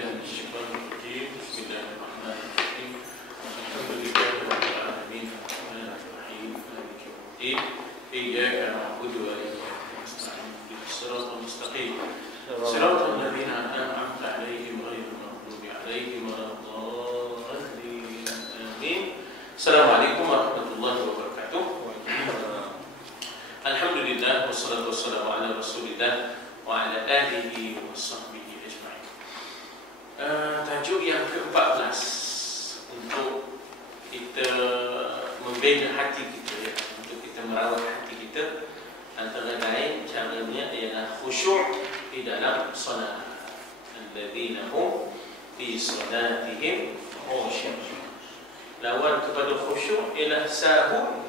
billahi minasyaitonir rajim. Bismillahirrahmanirrahim. Alhamdulillahirabbil alamin. Arrahmanirrahim. Maliki yaumiddin. Iyyaka na'budu wa iyyaka nasta'in. Shiratal mustaqim. Shiratal ladzina an'amta 'alaihim ghairil maghdubi 'alaihim waladdallin. Amin. Assalamualaikum warahmatullahi wabarakatuh. Alhamdulillah wassalatu wassalamu ala Rasulillah wa ala alihi wa sahbihi ajma'in. Tajuk yang ke-14 untuk kita membina hati kita, ya, untuk kita merawat hati kita, antara lain caranya ialah khusyuk di dalam solat. Alladzina hum fi solatihim khushu'un. Lawan kepada khusyuk ialah sahun,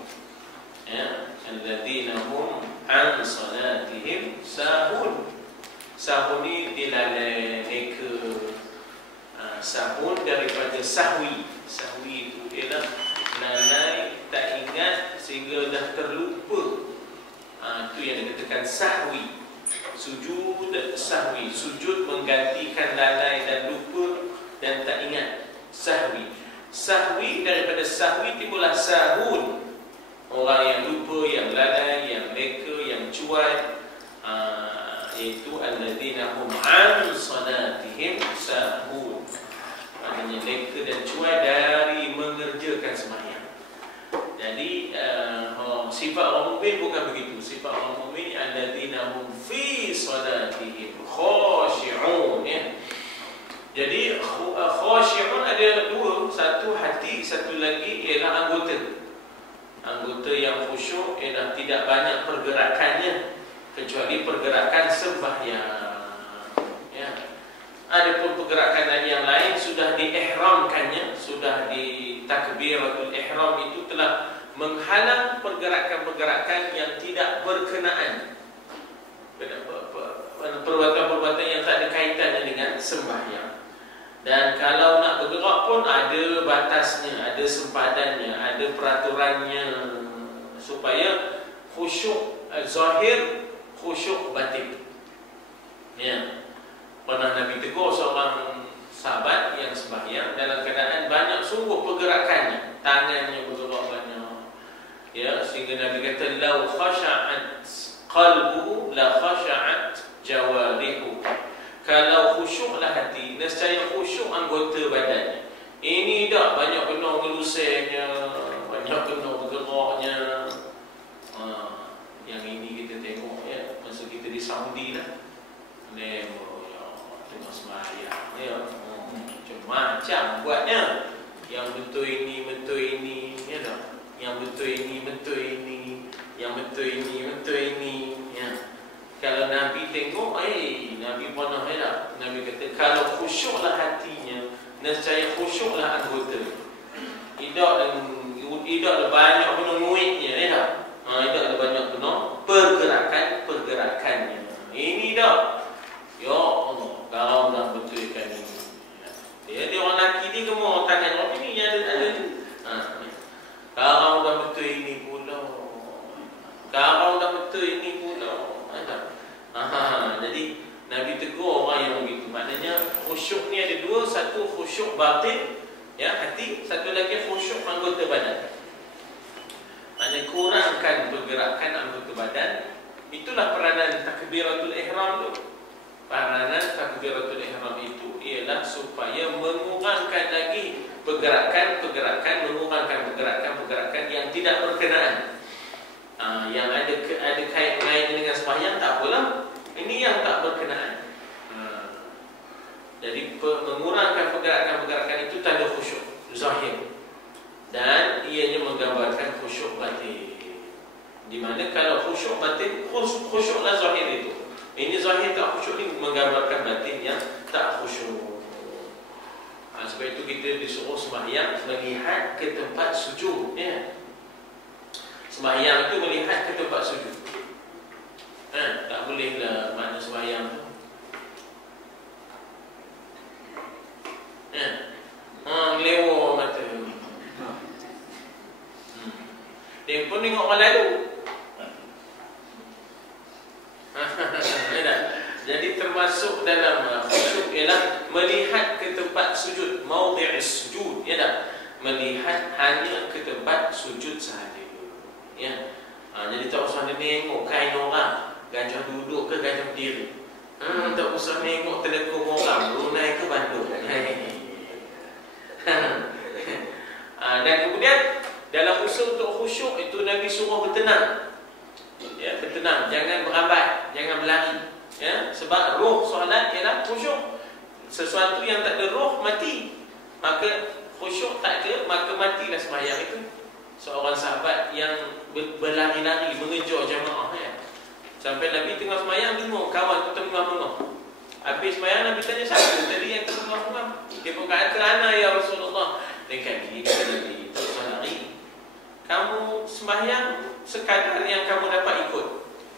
ya. Alladzina hum an salatihim sahun. Sahun ni dilalai neka. Sahun daripada sahwi. Sahwi itu ialah lalai, tak ingat sehingga dah terlupa. Itu yang dikatakan sahwi. Sujud sahwi. Sujud menggantikan lalai dan lupa dan tak ingat. Sahwi. Sahwi, daripada sahwi timbullah sahun. Orang yang lupa, yang lalai, yang leka, yang cuai, iaitu alladzina hum an salatihim sahun. Maknanya leka dan cuai dari mengerjakan sembahyang. Jadi sifat orang mukmin bukan begitu. Sifat orang mukmin alladzina hum fi salatihim khushu'un, ya. Jadi khushu'un ada dua, satu hati, satu lagi ialah anggota. Anggota yang khusyuk ialah tidak banyak pergerakannya kecuali pergerakan sembahyang, ya. Adapun pergerakan yang lain sudah diihramkannya, sudah di takbiratul ihram itu telah menghalang pergerakan-pergerakan yang tidak berkenaan, perbuatan-perbuatan yang tak ada kaitannya dengan sembahyang. Dan kalau nak bergerak pun ada batasnya, ada sempadannya, ada peraturannya, supaya khusyuk zahir, khusyuk batin, ya. Pernah Nabi tegur seorang sahabat yang sembahyang dalam keadaan banyak sungguh pergerakannya, tangannya bergerak banyak, ya, sehingga Nabi kata lau khasha'at qalbuhu la khasha'at jawarihu. Kalau khusyuklah hati, nescaya khusyuk anggota badannya. Ini dah banyak kena ngelusainya, banyak kena bergeraknya. Yang ini kita tengok, ya, masa kita di Saudi lah, nemo, ya, tengok sembahyang, ya, macam-macam buatnya. Yang betul ini, betul ini, ya tak? Yang betul ini, betul ini, yang betul ini, betul ini, ya. Kalau Nabi tengok, Nabi pernah, ya, Nabi kata kalau khusyuklah hatinya, nescaya khusyuklah anggota. Tidak banyak guna muitnya, ya. Tidak banyak guna pergerakannya. Ini dah, ya Allah, kalau dah betulkan ini, ya. Dia orang lelaki ni semua tangan orang ini yang ada ni. Kalau dah betul ini pula, kalau dah betul ini pula. Jadi Nabi tegur orang yang begitu. Maknanya khusyuk ni ada dua, satu khusyuk batin, ya, hati, satu lagi khusyuk anggota badan. Maknanya kurangkan pergerakan anggota badan. Itulah peranan takbiratul ihram tu. Peranan takbiratul ihram itu ialah supaya mengurangkan lagi pergerakan-pergerakan, mengurangkan pergerakan-pergerakan yang tidak berkenaan. Yang ada kait-kait dengan sembahyang tak apalah. Ini yang tak berkenaan. Jadi mengurangkan pergerakan-pergerakan itu tanda khusyuk zahir, dan ianya menggambarkan khusyuk batin. Di mana kalau khusyuk batin, khusyuklah zahir itu. Ini zahir tak khusyuk ni menggambarkan batin yang tak khusyuk. Sebab itu kita disuruh sembahyang melihat ke tempat sujud, ya. Sembahyang itu melihat ke tempat sujud. Tak bolehlah makna sembahyang tu, lewa mata. Dia pun tengok orang lalu. Jadi termasuk dalam khusyuk ialah melihat ke tempat sujud, maudhi'is sujud, ya tak? Melihat hanya ke tempat sujud sahaja, ya. Jadi tak usah tengok kain orang, gajah duduk ke gajah berdiri. Tak usah tengok telekung orang, Brunei ke Bandung. Dan kemudian dalam usaha untuk khusyuk itu Nabi suruh bertenang, ya, bertenang, jangan berambat, jangan berlari, ya, sebab roh solat ialah khusyuk. Sesuatu yang tak ada roh mati, maka khusyuk tak ada, maka matilah sembahyang itu. Seorang sahabat yang berlari-lari mengejar jamaah, ya. Sampai Nabi tengah sembahyang tengok kawan tu tengah-tengah. Habis sembahyang Nabi tanya, siapa tadi yang tengah-tengah? Dia pun kata, ana ya Rasulullah. Dia kata, Nabi, tak usah lari. Kamu sembahyang sekadar yang kamu dapat ikut.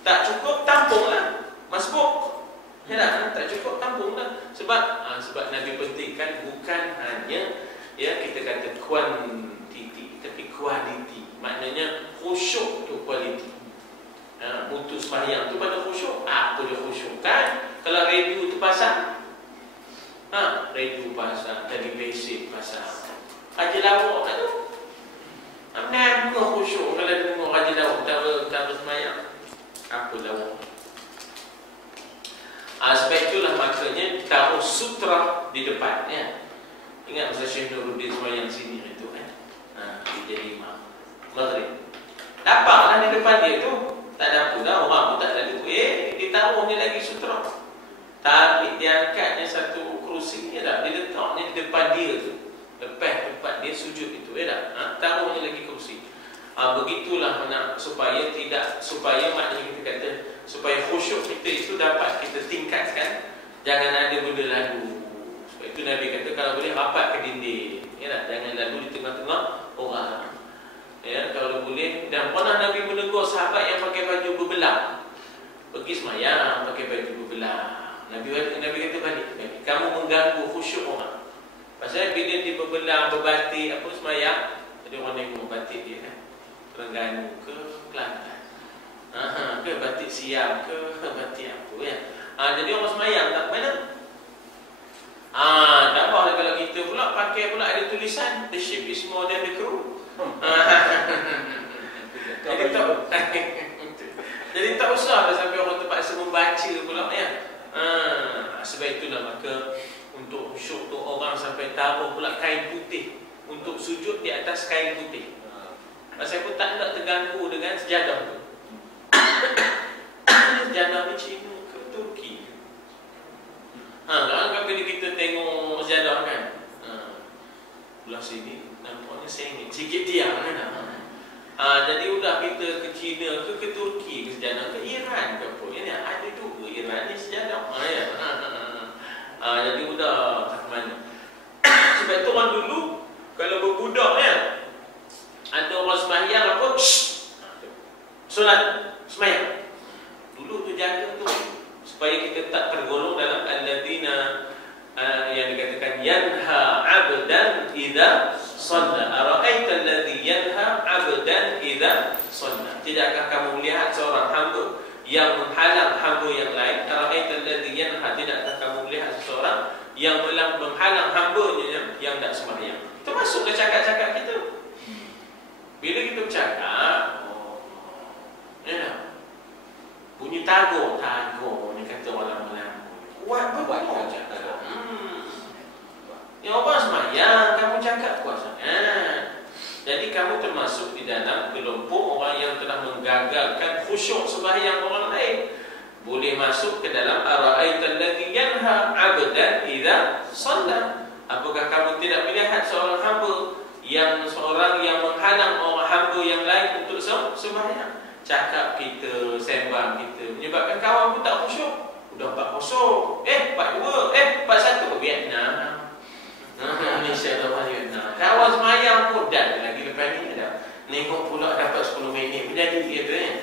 Tak cukup, tampunglah, masbuk. Ya tak? Tak cukup, tampunglah. Sebab Nabi pentingkan bukan hanya, ya, kita kata kuantiti, tapi kualiti. Maknanya khusyuk tu kualiti. Mutu sembahyang tu pada khusyuk. Apa dia khusyuk kan? Kalau radio tu pasang, radio pasang, televisi pasang, Raja Lawak tu, mana bukan khusyuk kalau dia tengok Raja Lawak utara sembahyang. Apa lawak? Sebab itulah maknanya taruh sutra di depan, ya. Ingat masa Syekh Nuruddin sembahyang sini itu, kan? Dia jadi imam maghrib. Dapatlah di depan dia tu. Tak ada apa dah, orang pun tak lalu. Ditaruhnya lagi sutra. Tapi dia angkatnya satu kerusi, ya tak? Dia letaknya di depan dia tu, lepas tempat dia sujud itu, ya tak? Taruhnya lagi kerusi. Begitulah nak supaya maknanya kita kata, supaya khusyuk kita itu dapat kita tingkatkan. Jangan ada benda lalu. Sebab itu Nabi kata kalau boleh rapat ke dinding, ya tak? Jangan lalu di tengah-tengah orang. Ya, kalau boleh. Dan pernah Nabi menegur sahabat yang pakai baju berbelah, pergi semayang pakai baju berbelah. Nabi kata balik, kamu mengganggu khusyuk orang. Pasal bila dia berbelah, berbatik apa semayang, jadi orang tengok batik dia, kan, Terengganu ke Kelantan, ke batik Siam ke batik apa, ya. Jadi orang semayang tak mana. Tak apa kalau kita pula pakai pula ada tulisan the ship is more than the crew. Jadi tak usah sampai orang terpaksa membaca pula, ya. Sebab itulah maka untuk khusyuk tu orang sampai taruh pula kain putih untuk sujud di atas kain putih. Pasal aku tak nak terganggu dengan sejadah tu. Sejadah ni Cina ke Turki? Kan bila kita tengok sejadah, kan, belah sini nampaknya sengit sikit diam, kan. Jadi udah kita ke China ke Turki ke sejadah, ke Iran ke apa, ini ada juga Iran ni sejadah, ya. Jadi udah tak mana. Sebab tu orang dulu kalau berbudak, ya, ada orang sembahyang apa, solat sembahyang dulu tu jaga tu supaya kita tak tergolong dalam alladzina yang dikatakan yanha 'abdan idza shalla. Ara'aita alladzi yanha 'abdan idza shalla. Tidakkah kamu melihat seorang hamba yang menghalang hamba yang lain? Ara'aita alladzi yanha, tidakkah kamu melihat seseorang yang menghalang hambanya yang tak sembahyang? Itu masuk ke cakap-cakap kita. Bila kita bercakap, ya, bunyi tagur ni kata orang lama. Kuat betul cakap. Ya, orang sembahyang, kamu cakap kuat sangat. Jadi kamu termasuk di dalam kelompok orang yang telah menggagalkan khusyuk sembahyang orang lain. Boleh masuk ke dalam ara'aital ladzi yanha 'abdan idza shalla. Apakah kamu tidak melihat seorang hamba yang menghalang orang hamba yang lain untuk sembahyang? Cakap kita, sembang kita menyebabkan kawan pun tak khusyuk. Udah 4-0, 4-2, 4-1 Vietnam. Malaysia lawan Vietnam. Kawan semayang pun dah lagi lepas ni dah. Nengok pula dapat 10 minit menjadi dia tu, ya.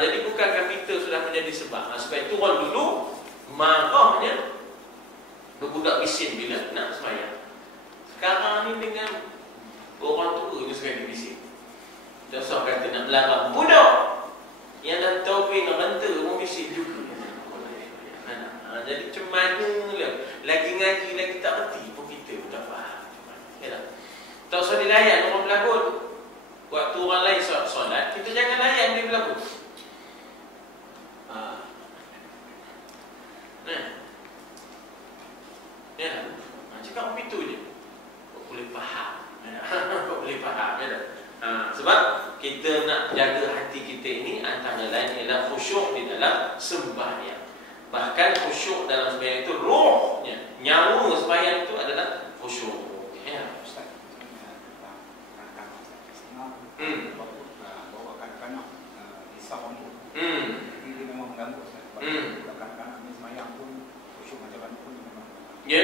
Jadi bukankah kita sudah menjadi sebab? Sebab itu orang dulu marahnya berbudak bising bila nak semayang. Sekarang ni dengan orang tua ni sekali bising. Tak usah kata nak melarang budak yang dah tahu nak renta, orang bising juga. Jadi macam mana lah, lagi ngaji lagi tak reti pun kita pun tak faham. Ya tak? Tak usah dilayan orang berlakon. Waktu orang lain solat, kita jangan layan dia berlakon. Ya, cakap begitu je. Kau boleh faham. Kau boleh faham. Ya tak? Sebab kita nak jaga hati kita ini antara lain ialah khusyuk di dalam sembahyang. Bahkan khusyuk dalam sembahyang itu rohnya, nyawa sembahyang itu adalah khusyuk. Ya, Ustaz. Bawa kanak-kanak isap itu. Ini memang mengganggu Ustaz. Kanak-kanak ni sembahyang pun khusyuk macam mana pun memang. Ya,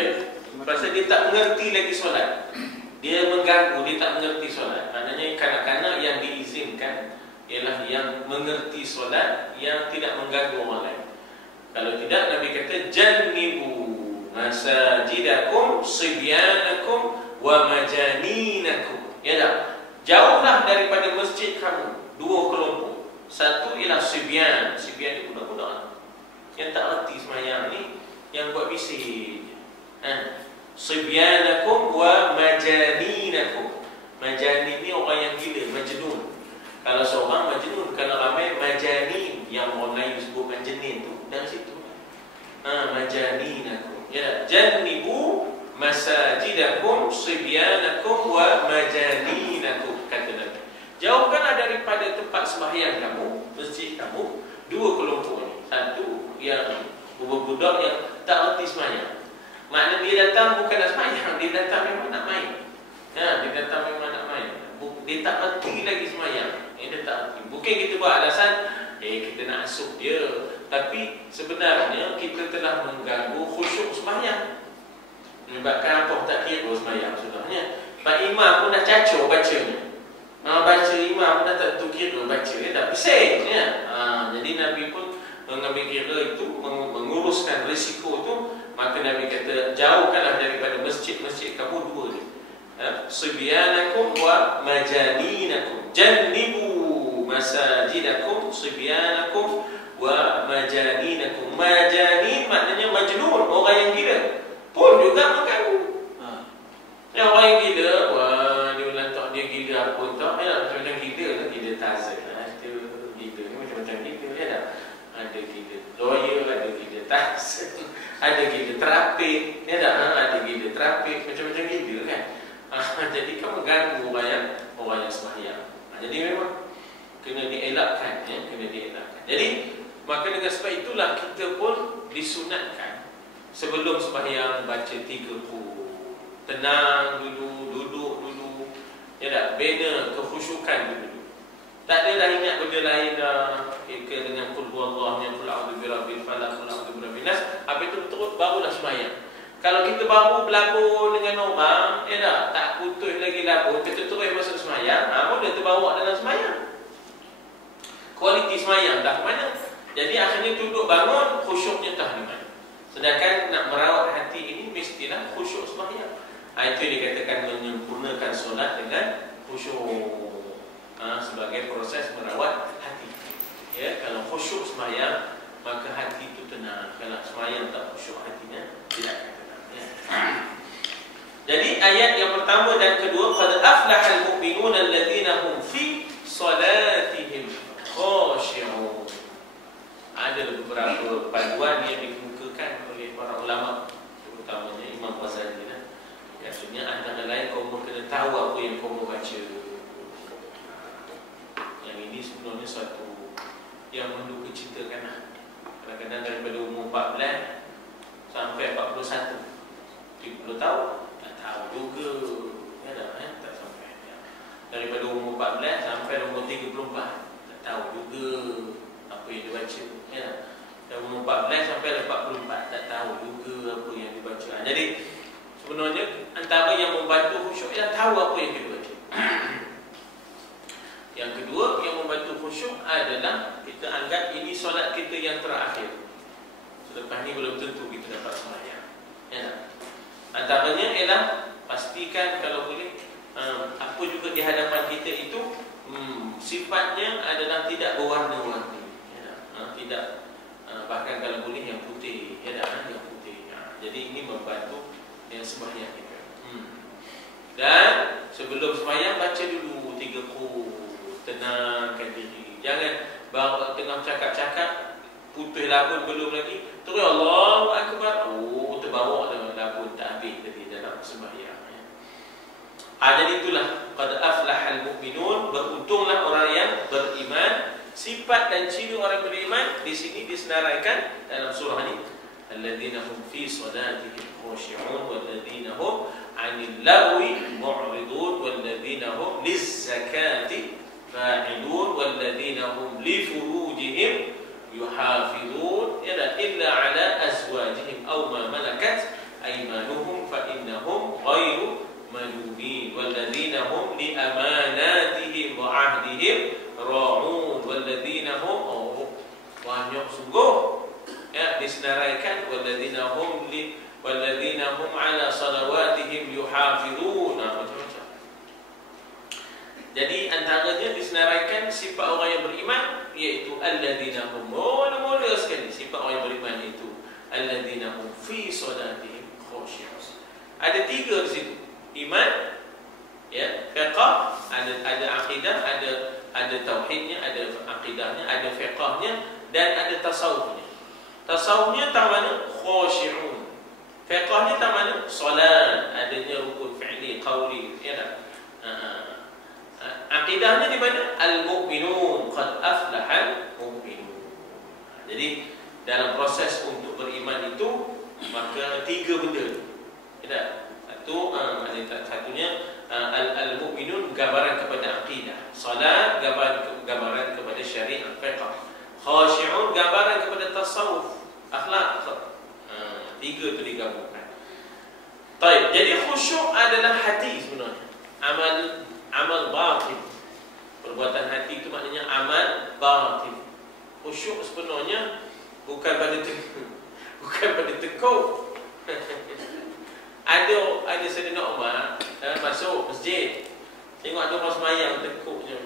pasal dia tak mengerti lagi solat. Dia mengganggu, dia tak mengerti solat. Maknanya kanak-kanak yang diizinkan ialah yang mengerti solat, yang tidak mengganggu orang lain. Kalau tidak, Nabi kata jannibu masajidakum sibyanakum wa majaninakum. Ya tak? Jauhlah daripada masjid kamu dua kelompok. Satu ialah sibyan. Sibyan ni budak-budak yang tak erti sembahyang ni, yang buat bising. Sibyanakum wa majaninakum. Majanin ni orang yang gila, majnun. Kalau seorang majnun, kalau ramai majanin, yang orang lain sebut majanin tu dari situ. Majaninakum. Ya, jannibu masajidakum sibyanakum wa majaninakum, kata Nabi. Jauhkanlah daripada tempat sembahyang kamu, masjid kamu, dua kelompok ni. Satu yang budak-budak yang tak erti sembahyang. Maknanya dia datang bukan nak sembahyang, dia datang memang nak main. Dia datang memang nak main. Dia tak erti lagi sembahyang. Dia tak erti. Bukan kita buat alasan kita nak asuh dia, tapi sebenarnya kita telah mengganggu khusyuk sembahyang. Menyebabkan apa tak kira sembahyang sebenarnya. Pak imam pun dah cacau bacanya. Baca imam pun dah tak tentu kira baca, dia dah bising ya. Jadi Nabi pun mengambil kira itu, menguruskan risiko itu. Maka Nabi kata jauhkanlah daripada masjid-masjid kamu dua ni. Sibyanakum wa majaninakum. Jannibu masajidakum sibyanakum wa majaninakum. Majanin maknanya majnun, orang yang gila. Pun juga mengganggu. Yang orang yang gila, wah dia letak dia gila apa tak? Macam gila lah, gila tazah. Dia gila ni macam-macam gila ya tak? Ada gila lawyer, ada gila tazah. Ada gila terapik, ya tak? Ada gila terapik, macam-macam gila kan. Jadi kan mengganggu orang yang sembahyang. Jadi memang kena dielakkan, ya, kena dielakkan. Jadi maka dengan sebab itulah kita pun disunatkan sebelum sembahyang baca 3 tenang dulu, duduk dulu, ya tak? Bina kekhusyukan dulu. Tak ada dah ingat benda lain dah. Kira dengan qul huwallahu, qul a'udzu birabbil falaq, qul a'udzu birabbin nas. Habis itu terus barulah sembahyang. Kalau kita baru berlakon dengan orang, ya tak putus lagi lakon, kita terus masuk sembahyang, boleh terbawa dalam sembahyang. Kualiti sembahyang dah mana? Jadi akhirnya duduk bangun, khusyuknya tak di mana. Sedangkan nak merawat hati ini mestilah khusyuk sembahyang. Itu dikatakan menyempurnakan solat dengan khusyuk. Sebagai proses merawat hati. Ya, kalau khusyuk sembahyang, maka hati itu tenang. Kalau sembahyang tak khusyuk, hatinya tidak tenang. Ya. Jadi ayat yang pertama dan kedua, qad aflahal mu'minun alladzina hum fi salatihim khashi'un. Ada beberapa panduan yang dikemukakan oleh para ulama, terutamanya Imam Ghazali. Maksudnya antara lain kamu kena tahu apa yang kamu baca. Yang ini sebenarnya suatu yang menduga ceritakan lah. Kadang-kadang daripada umur 14 sampai 41 30 tahun tak tahu juga. Ya tak sampai. Daripada umur 14 sampai umur 34 tak tahu juga apa yang dia baca. Ya. Dari umur 14 sampai 44 tak tahu juga apa yang dibaca. Jadi sebenarnya antara yang membantu khusyuk ialah tahu apa yang kita baca. Yang kedua yang membantu khusyuk adalah kita anggap ini solat kita yang terakhir. Selepas ni belum tentu kita dapat sembahyang. Ya. Antaranya ialah pastikan kalau boleh apa juga di hadapan kita itu sifatnya adalah tidak berwarna-warni. Ya. Tidak bahkan kalau boleh yang putih. ya dah, yang putih. Jadi ini membantu yang sembahyang kita. Dan sebelum sembahyang baca dulu 3 qul, tenangkan diri. Jangan baru tengah cakap-cakap putus labun belum lagi, terus Allahu akbar, terbawa dengan labun tak habis tadi dalam sembahyang. Jadi itulah qad aflahal mu'minun, beruntunglah orang yang beriman. Sifat dan ciri orang beriman di sini disenaraikan dalam surah ini, alladzina hum fi salatihim khashi'un walladzina hum 'anil lagwi mu'ridun walladzina hum lizzakati fa'ilun walladzina hum li furujihim yuhafizun illa 'ala azwajihim aw ma malakat aymanuhum fa innahum ghairu malumin walladzina hum li amanatihim wa 'ahdihim ra'un walladzina hum banyak sungguh disenaraikan walladzina hum 'ala salawatihim yuhafizun, macam-macam. Jadi antaranya disenaraikan sifat orang yang beriman, iaitu alladzina hum, mula-mula sekali sifat orang yang beriman itu alladzina hum fi salatihim khashi'un. Ada 3 di situ, iman, ya, fiqh, ada akidah, ada tauhidnya, ada akidahnya, ada fiqhnya, dan ada tasawufnya. Tasawufnya tak mana? Khashi'un. Fiqhnya tak mana? Salat, adanya rukun fi'li, qawli, ya tak? Akidahnya di mana? Al-mu'minun, qad aflahal mu'minun. Jadi dalam proses untuk beriman itu maka 3 benda. Ya tak? Satunya al-mu'minun, gambaran kepada akidah. Salat, gambaran kepada syariat fiqh. Khashi'un, gambaran kepada tasawuf, akhlak. 3 itu digabungkan. Baik, jadi khusyuk adalah hati sebenarnya. Amal batin. Perbuatan hati itu maknanya amal batin. Khusyuk sebenarnya bukan pada tekuk. Ada Sayyidina Umar masuk masjid, tengok ada orang sembahyang tekuk je.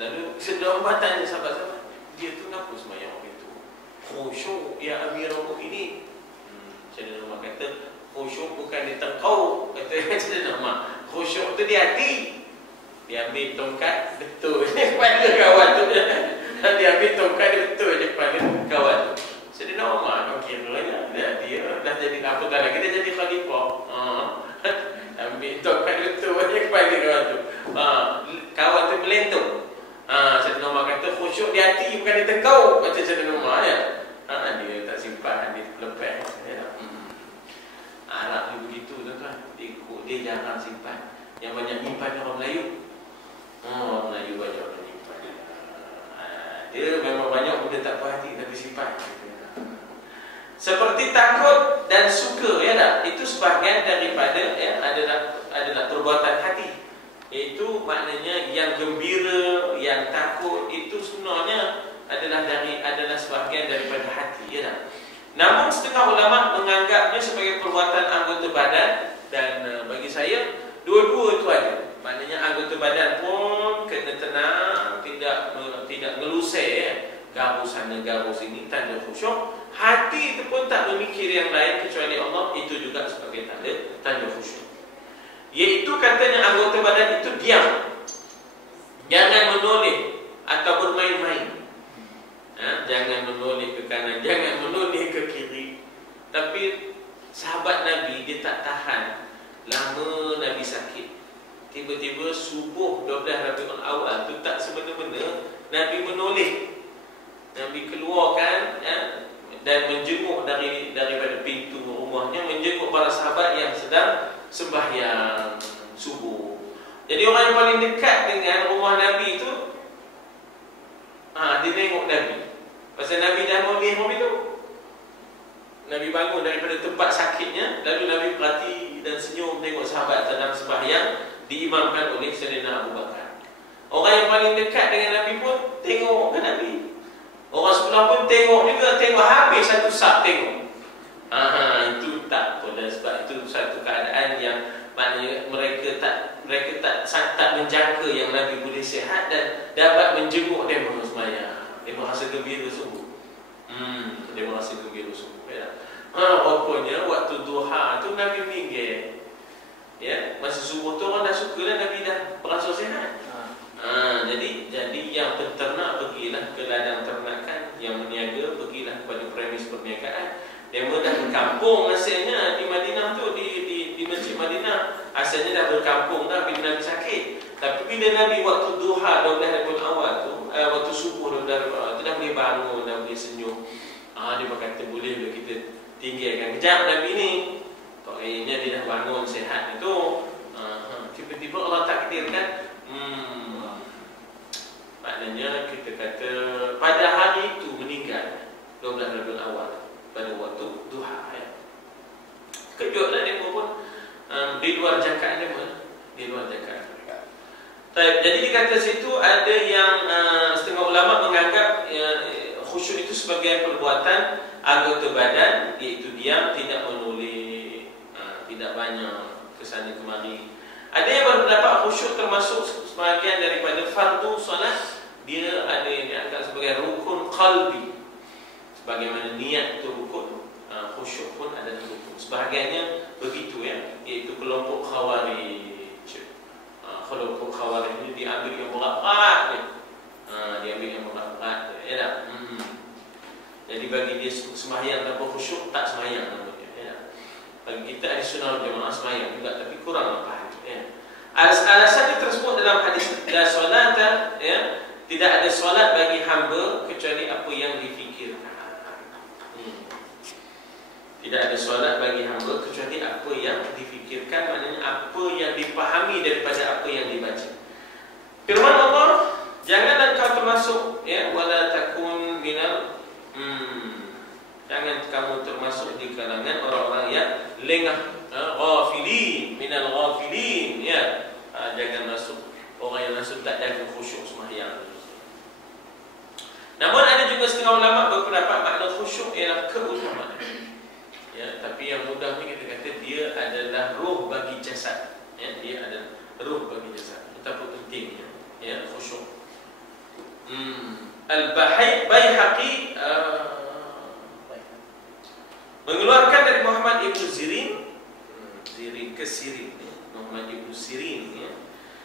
Lalu Sayyidina Umar tanya sahabat-sahabat, dia tu kenapa sembahyang begitu? Khusyuk ya Amirul Mukminin. Sayyidina Umar kata, khusyuk bukan di tekuk, kata Sayyidina Umar. Khusyuk tu di hati. Dia ambil tongkat, betul je kepala kawan tu. Dia ambil tongkat, betul je kepala kawan tu. Sayyidina Umar kiranya dia dah jadi apa lagi, dia jadi khalifah. Ambil tongkat, betul je kepala kawan tu. Kawan tu melentung. Sayyidina Umar kata khusyuk di hati bukan di tekuk, kata Sayyidina Umar, ya. Dia tak simpan, dia lepas, ya. Arab ni begitu tuan-tuan. Dia jarang simpan. Yang banyak nyimpan orang Melayu. Orang Melayu banyak orang nyimpan. Dia memang banyak benda tak puas hati tapi simpan. Seperti takut dan suka, ya tak? Itu sebahagian daripada, ya, adalah perbuatan hati. Itu maknanya yang gembira, yang takut itu sebenarnya adalah sebahagian daripada hati, ya tak? Namun setengah ulama menganggapnya sebagai perbuatan anggota badan, dan bagi saya dua-dua itu ada. Maknanya anggota badan pun kena tenang, tidak ngelusai, ya. Garus sana, garus sini, tanda khusyuk. Hati itu pun tak memikir yang lain kecuali Allah, itu juga sebagai tanda khusyuk. Iaitu katanya anggota badan itu diam, jangan menoleh atau bermain-main. Jangan menoleh ke kanan, jangan menoleh ke kiri. Tapi sahabat Nabi, dia tak tahan lama Nabi sakit. Tiba-tiba subuh 12 Rabiul Awal tu tak semena-mena Nabi menoleh. Nabi keluarkan, ya, dan menjenguk daripada pintu rumahnya, menjenguk para sahabat yang sedang sembahyang subuh. Jadi orang yang paling dekat dengan rumah Nabi itu, dia tengok Nabi. Pasal Nabi dah menoleh rumah itu. Nabi bangun daripada tempat sakitnya, lalu Nabi perhati dan senyum tengok sahabat sedang sembahyang, diimamkan oleh Sayyidina Abu Bakar. Orang yang paling dekat dengan Nabi pun tengok ke Nabi. Orang sebelah pun tengok juga, tengok habis satu sab tengok. Itu tak boleh, sebab itu satu keadaan yang maknanya mereka tak menjangka yang Nabi boleh sihat dan dapat menjenguk dia sembahyang. Dia merasa gembira sungguh. Dia merasa gembira sungguh. Ya. Rupanya waktu duha tu Nabi minggir. Ya, masa subuh tu orang dah suka lah, Nabi dah berasa sihat. Jadi yang penternak pergilah ke ladang ternakan, yang meniaga pergilah kepada premis perniagaan. Yang dah berkampung asalnya di Madinah tu, di Masjid Madinah asalnya dah berkampung dah bila Nabi sakit. Tapi bila Nabi waktu duha 12 Rabiul Awal tu, waktu subuh 12 Rabiul Awal tu dah boleh bangun, dah boleh senyum. Dia berkata boleh kita tinggalkan kejap Nabi ni. Kayaknya dia dah bangun sehat itu. Tiba-tiba Allah takdirkan, maknanya kita kata pada hari itu meninggal 12 Rabiul Awal pada waktu duha. Kejutlah dia pun di luar jangkaan dia pun, di luar jangkaan. Jadi dikata situ ada yang setengah ulama menganggap khusyuk itu sebagai perbuatan anggota badan, iaitu diam, tidak menoleh, tidak banyak kesana kemari. Ada yang berpendapat khusyuk termasuk sebahagian daripada fardu solat. Dia ada yang dianggap sebagai rukun qalbi. Sebagaimana niat itu rukun, khusyuk pun adalah rukun. Sebahagiannya begitu ya, iaitu kelompok Khawarij. Kelompok Khawarij ini diambil yang berat-berat dia. Diambil yang berat-berat ya tak? Jadi bagi dia sembahyang tanpa khusyuk tak sembahyang namanya ya. Bagi kita ahli sunnah wal jamaah sembahyang juga, tapi kurang lepas ya. Alasan tersebut dalam hadis la solata ya, tidak ada solat bagi hamba kecuali apa yang difikirkan. Tidak ada solat bagi hamba kecuali apa yang difikirkan, maknanya apa yang dipahami daripada apa yang dibaca. Firman Allah, janganlah kau termasuk ya, wala takun minal jangan kamu termasuk di kalangan orang-orang yang lengah, ghafilin, minal ghafilin ya. Jangan masuk orang yang masuk tak jaga khusyuk sembahyang. Namun ada juga setengah ulama berpendapat makna khusyuk ialah keutamaan. Ya, tapi yang mudah ni kita kata dia adalah roh bagi jasad. Ya, dia adalah roh bagi jasad. Betapa pentingnya ya khusyuk. Al-Baihaqi mengeluarkan dari Muhammad ibn Sirin, Muhammad ibn Sirin ya.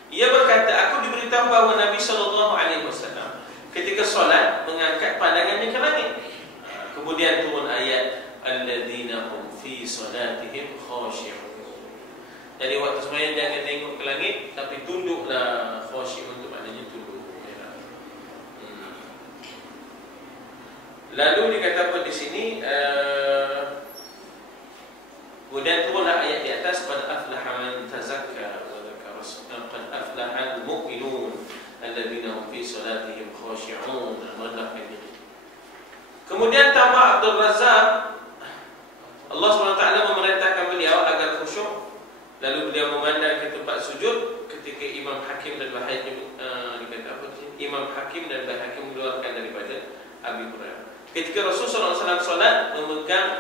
Ia berkata, aku diberitahu bahawa Nabi SAW ketika solat mengangkat pandangannya ke langit. Kemudian turun ayat alladzina hum fi salatihim khashi'un. Jadi waktu sembahyang jangan tengok ke langit, tapi tunduklah. Khashi'un itu maknanya tunduk ya. Lalu dikata apa di sini, kemudian turunlah ayat di atas, qad aflaha man tazakka wa dzakara rasulullah, qad aflaha al-mu'minun alladzina hum fi salatihim khashi'un. Kemudian tambah Abdul Razak, Allah SWT memerintahkan beliau agar khusyuk. Lalu beliau memandang ke tempat sujud ketika Imam Hakim dan Bahakim dikata apa sih? Imam Hakim dan Bahakim mengeluarkan daripada Abi Hurairah. Ketika Rasulullah SAW solat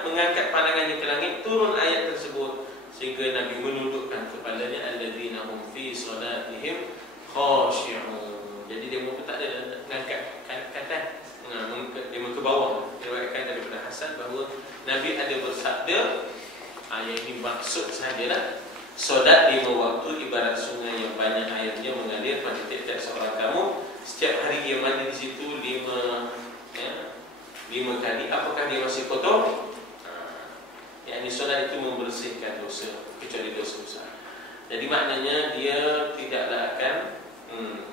mengangkat pandangannya ke langit, turun ayat tersebut sehingga Nabi menundukkan kepalanya, alladzina hum fi salatihim khashi'un. Jadi dia muka tak ada mengangkat kata, dia muka bawah. Diriwayatkan daripada Hasan bahawa Nabi ada bersabda, yang ini maksud sahajalah, solat 5 waktu ibarat sungai yang banyak airnya mengalir pada tiap-tiap seorang kamu. Setiap hari dia mandi di situ 5 kali. Apakah dia masih kotor? Yakni solat itu membersihkan dosa, kecuali dosa besar. Jadi maknanya dia tidaklah akan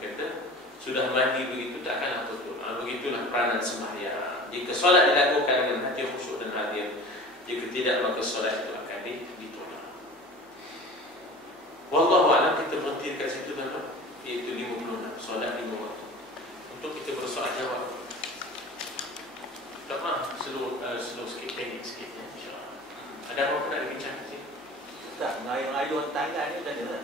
kata sudah mandi begitu tak akan kotor. Begitulah peranan sembahyang. Jika solat dilakukan dengan hati khusyuk dan hadir, jika tidak maka solat itu akan ditolak. Wallahu a'lam. Kita berhenti dekat situ tuan-tuan, iaitu 56 solat 5 waktu. Untuk kita bersoal jawab. Tak apa, slow sikit, pendek sikit ya, insya-Allah. Ada apa-apa nak dibincang di sini? Tak, ayun tangan ni tadi lah.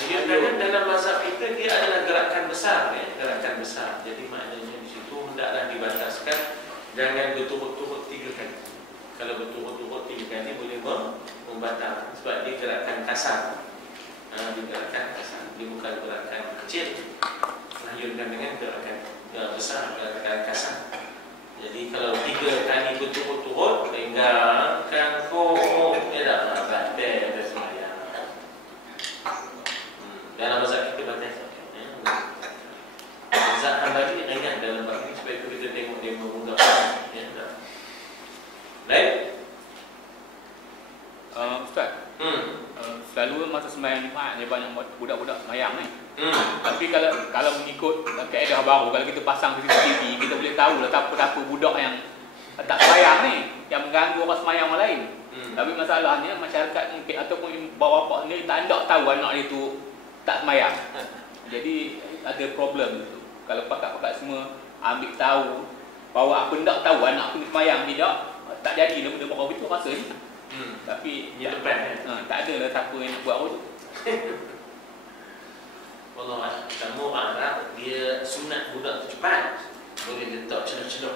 Ayun tangan dalam mazhab kita dia adalah gerakan besar ya, gerakan besar. Jadi maknanya di situ hendaklah dibataskan, jangan berturut-turut 3 kali. Kalau berturut-turut 3 kali boleh membatalkan, sebab dia gerakan kasar. Dia gerakan kasar, dia bukan gerakan kecil. Ayun tangan gerakan besar, gerakan kasar. Jadi kalau 3 kali berturut-turut tinggalkan kok dah batal dah sembahyang. Dalam bahasa kita batal. Mazhab Hambali ringan dalam bab ini supaya kita tengok dia memudahkan. Ya, dah. Baik. Ustaz. Selalu masa sembahyang Jumaat dia banyak budak-budak sembahyang ni. Tapi kalau mengikut kaedah baru, kalau kita pasang CCTV, kita boleh tahu lah apa-apa budak yang tak sembahyang ni, yang mengganggu orang sembahyang orang lain. Tapi masalahnya masyarakat mungkin ataupun bapak-bapak sendiri tak tahu anak dia tu tak sembahyang. Jadi ada problem tu. Kalau pakat-pakat semua ambil tahu bahawa aku tak tahu anak aku ni sembahyang tidak, tak jadi benda baru itu rasanya. Tapi dia depan tak ada lah siapa yang nak buat apa tu. Allah kamu Arab dia sunat budak tu cepat, boleh letak celah-celah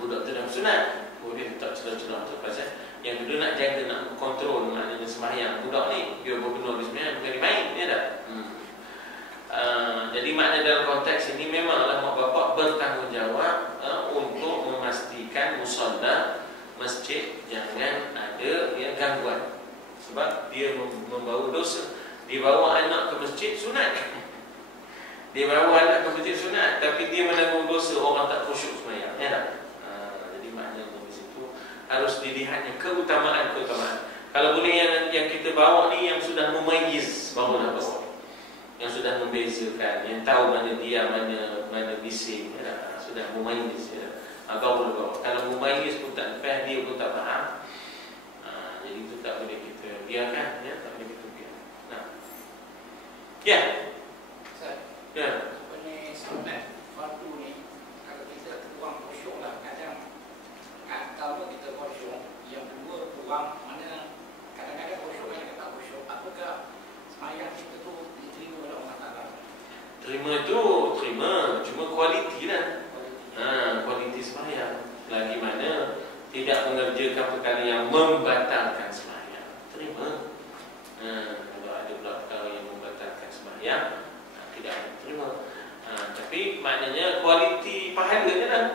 budak tu dalam sunat boleh letak celah-celah tu. Pasal yang kedua nak jaga, nak kontrol maknanya sembahyang budak ni dia berbenar di sembahyang, bukan dimain dia dah. Jadi makna dalam konteks ini memanglah mak bapak bertanggungjawab untuk memastikan musalla masjid jangan ada yang gangguan, sebab dia membawa dosa. Dia bawa anak ke masjid sunat, dia bawa anak ke masjid sunat, tapi dia menanggung dosa orang tak khusyuk sembahyang. Ya tak? Jadi maknanya di situ harus dilihatnya keutamaan. Kalau boleh yang kita bawa ni yang sudah memayyiz, barulah bawa, yang sudah membezakan, yang tahu mana dia, mana bising, ya, sudah memayyiz. Ya. Barulah bawa. Kalau memayyiz pun tak lepas, dia pun tak faham, jadi itu tak boleh kita biarkan. Ya, tak boleh kita biarkan. Ya. Ya. Sebenarnya sunat fardu ni kalau kita kurang khusyuk lah, kadang kalau kita khusyuk, yang kedua kurang mana kadang-kadang khusyuk, kadang tak khusyuk. Apakah sembahyang kita tu diterima oleh Allah Taala? Terima tu terima, cuma kualiti lah. Kualiti sembahyang. Lagi mana tidak mengerjakan perkara yang membatalkan sembahyang, terima. Kalau ada pula perkara yang membatalkan sembahyang, tidak terima. Tapi maknanya kualiti pahalanya lah.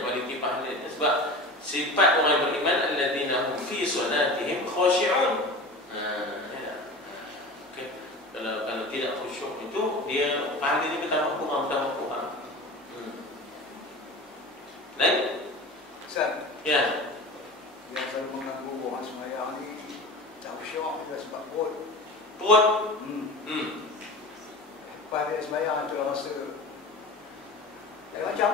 Kualiti pahalanya. Sebab sifat orang beriman alladzina hum fi solatihim khashi'un. Kalau tidak khusyuk itu dia pahalanya bertambah kurang. Baik. Ustaz. Ya. Yang selalu mengganggu orang sembahyang ni tak khusyuk juga sebab perut. Lepas dia sembahyang tu rasa macam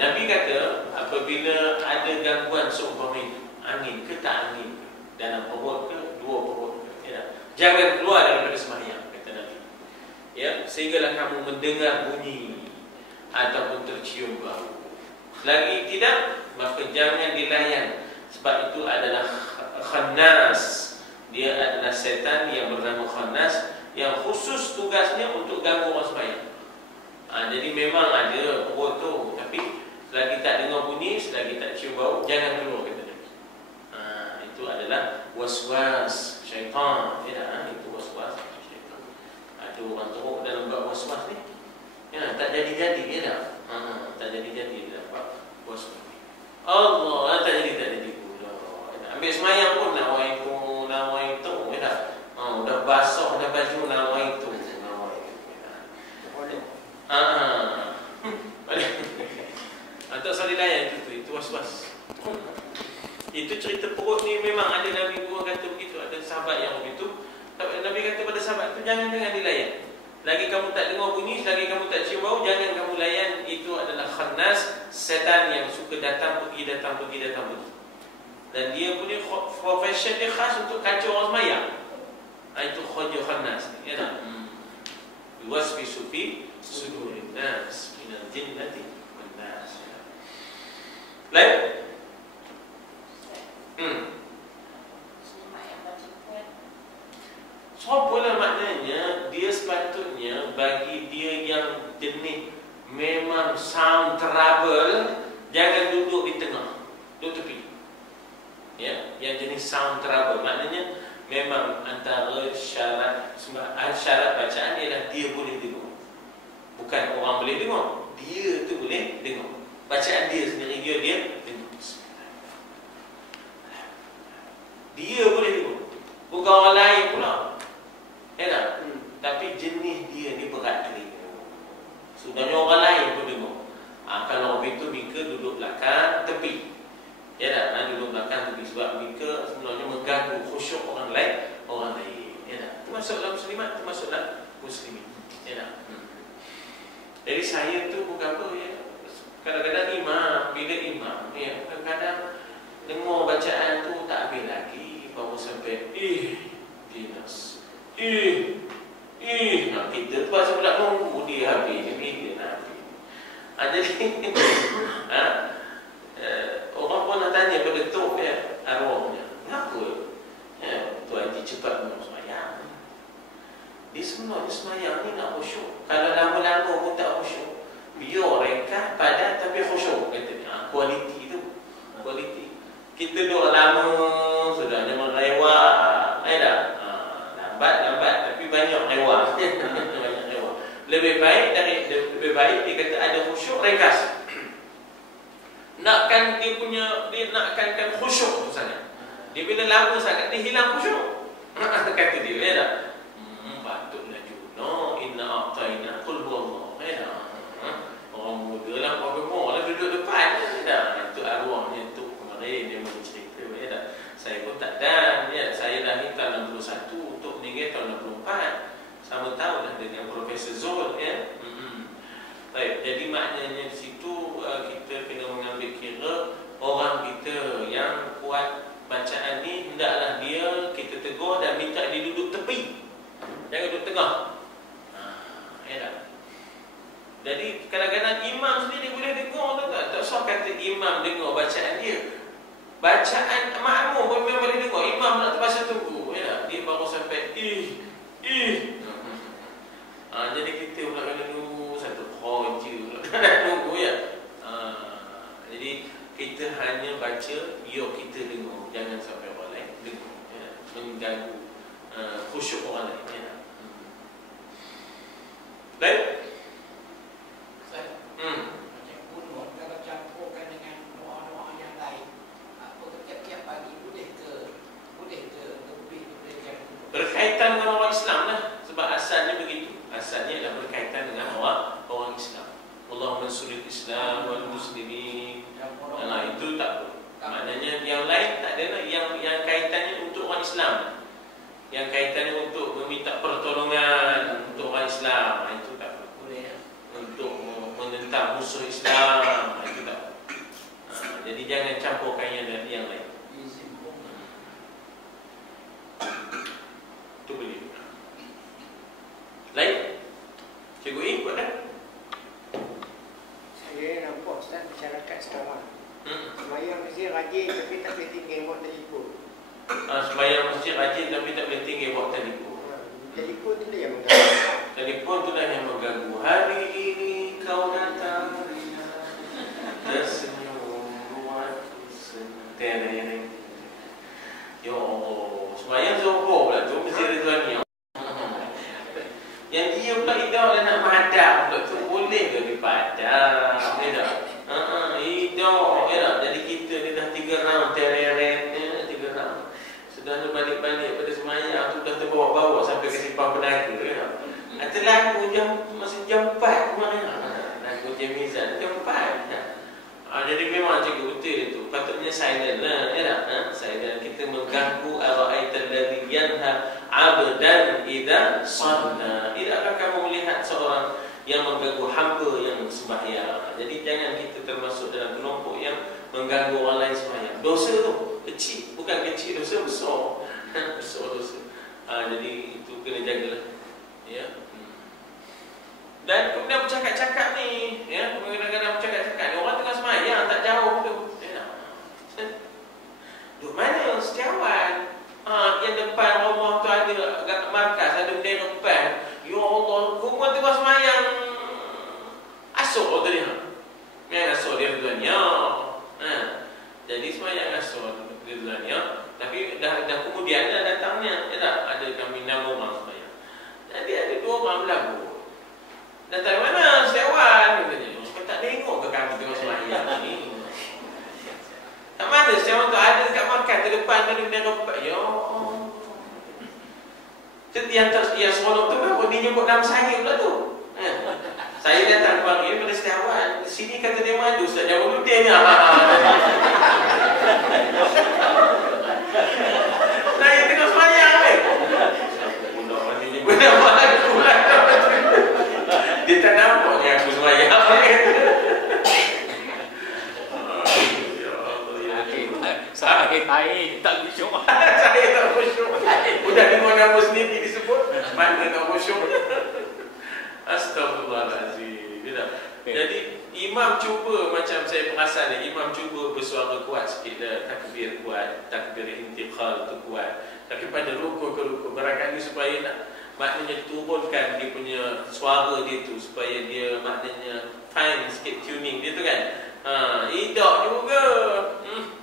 Nabi kata apabila ada gangguan seumpama angin ke tak angin dalam perut ke dua perut ke, ya, jangan keluar daripada sembahyang, kata Nabi. Ya, sehinggalah kamu mendengar bunyi ataupun tercium bau. Selagi tidak, maka jangan dilayan, sebab itu adalah khannas. Dia adalah setan yang bernama khannas, yang khusus tugasnya untuk ganggu orang sembahyang. Jadi memang ada perut tu, tapi selagi tak dengar bunyi, selagi tak cium bau, jangan keluar, kata Nabi. Itu adalah waswas syaitan. Ya, itu waswas syaitan. Ada orang teruk dalam bab waswas ni, ya, tak jadi-jadi dia dah. Tak jadi-jadi dia dapat waswas. Allah, tak jadi pula. Ambil semayang pun nak wai tu, ya dah. Dah basah dah baju nak wai tu. Tak salah layan itu was-was. Itu cerita perut ni memang ada Nabi pun kata begitu, ada sahabat yang begitu. Nabi kata pada sahabat tu jangan dilayan. Lagi kamu tak dengar bunyi, selagi kamu tak cium bau, jangan kamu layan. Itu adalah khannas, setan yang suka datang pergi. Dan dia punya profession dia khas untuk kacau orang sembahyang. Itu khajah khannas, ya tak? Wasfisu fi sudurin nas minal jinnati wan nas. Lain? Sopalah maknanya dia sepatutnya bagi dia yang jenis memang sound trouble, jangan duduk di tengah, duduk tepi. Ya, yang jenis sound trouble maknanya memang antara syarat bacaan ialah dia boleh dengar. Bukan orang boleh dengar, dia tu boleh dengar. Bacaan dia sendiri dia dengar. Dia boleh dengar. Bukan orang lain pula. Tak? Tapi jenis dia ni berat telinga. Sebenarnya orang lain pun dengar. Kalau begitu Mika duduk belakang tepi. Tak? Duduk belakang tepi. Sebab Mika sebenarnya mengganggu khusyuk orang lain. Tak? Termasuklah muslimat, termasuklah muslimin. Tak? Jadi saya tu bukan apa kadang-kadang imam, bila imam kadang-kadang dengar bacaan tu tak habis lagi, baru sampai dinas. Kita tu pasal pula nunggu dia habis, dia nak habis. Jadi orang pun nak tanya pada Tok arwahnya, kenapa Tuan Haji cepat menurut semayang? Dia sebenarnya semayang ni nak khusyuk. Kalau lama-lama pun tak khusyuk, biar rengkah padat tapi khusyuk, katanya. Kualiti tu, kualiti. Kita duduk lama sudah memang lewat, tak? Lambat tapi banyak lewat. Banyak lewat. Lebih baik dia kata ada khusyuk, ringkas. Nakkan dia nakkan khusyuk tu sangat. Dia bila lama sangat dia hilang khusyuk. Kata dia, tak? Patutlah juga. Inna a'tayna qul huwallah. Orang muda lah, orang gemuk lah duduk depan. Itu arwahnya tu kemarin dia mencerita. Saya pun tak dan. Saya lahir tahun 61, untuk meninggal tahun 64. Sama tahun dah dengan Profesor Zul. Baik, jadi maknanya di situ kita kena mengambil kira orang kita yang kuat bacaan ni, hendaklah dia kita tegur dan minta dia duduk tepi. Jangan duduk tengah. Tak? Jadi kadang-kadang imam sendiri boleh dengar tu tak? Tak usah kata imam dengar bacaan dia. Bacaan makmum pun memang boleh dengar. Imam nak terpaksa tunggu. Dia baru sampai jadi kita pula kena nunggu satu je pula nunggu jadi kita hanya baca, kita dengar. Jangan sampai orang lain dengar. Mengganggu khusyuk orang lain. Baik. Macam kunut, kalau campurkan dengan doa-doa yang lain, tiap-tiap pagi boleh ke lebih daripada kunut? Berkaitan dengan orang Islam lah. Sebab asalnya begitu. Asalnya adalah berkaitan dengan orang Islam. Allahumma ansuril Islam wal muslimin. Itu tak boleh. Maknanya yang lain tak ada lah. Yang kaitannya untuk orang Islam. Yang kaitannya untuk meminta pertolongan untuk orang Islam, itu tak boleh. Untuk menentang musuh Islam, itu tak boleh. Jadi jangan campurkan yang lain. Itu boleh. Lain? Cikgu ikut dah. Saya nampak Ustaz masyarakat sekarang sembahyang mesti rajin tapi tak boleh tinggal buat telefon. Sembahyang mesti rajin tapi tak boleh tinggal buat telefon. Telefon tu dah yang mengganggu. Telefon tu dah yang mengganggu. Hari ini kau datang tersenyum buatku senang. Ya Allah, sembahyang Zuhur pula tu mesti Ridwan. Yang dia pula idam dan nak madam pula tu boleh ke dipadam? Tak? Idam, tak? Jadi kita ni dah 3 round tereret, 3 round. Sudah balik-balik pada semayang tu dah terbawa-bawa sampai ke simpang pedaga. Ada lagu masih jam 4 kemarin. Lagu Jamizan jam 4. Jadi memang cikgu betul itu. Patutnya silent lah, tak? Silent. Kita mengganggu ara'aital ladzi yanha 'abdan idza shalla. Tidakkah kamu melihat seorang yang mengganggu hamba yang sembahyang? Jadi jangan kita termasuk dalam kelompok yang mengganggu orang lain sembahyang. Dosa tu kecil, bukan kecil, dosa besar. Besar dosa. Jadi itu kena jagalah. Dan kemudian bercakap-cakap ni, kadang-kadang bercakap-cakap ni, orang tengah sembahyang tak jauh tu. Duk mana sejauhan? Yang depan rumah tu ada markas, ada bendera depan. Ya Allah, rumah tengah sembahyang asur tadi. Yang asur dia dunia. Jadi sembahyang asur dia dunia. Tapi dah kemudian dah datangnya, ada kami 6 orang sembahyang. Jadi ada 2 orang berlagu. Datang mana sejauhan? Katanya. mana sekarang tu ada kat makan terdepan tu dia punya ya. Yang seronok tu kenapa dia nyebut nama saya pula tu. Saya datang pagi pada setiawan. Sini kata dia madu, Ustaz Jamaluddin. Saya tengok semayang weh. Budak mana nyebut nama aku. Dia tak nampak yang aku semayang. Saya tak khusyuk. Saya tak khusyuk. Udah dengar nama sendiri disebut, mana tak khusyuk. Astagfirullahalazim. Jadi imam cuba, macam saya perasan ni, imam cuba bersuara kuat sikit dah, takbir kuat, takbir intiqal tu kuat. Tapi pada rukun ke rukun barangkali supaya nak maknanya turunkan dia punya suara dia tu supaya dia maknanya fine sikit tuning dia tu kan. Idak juga.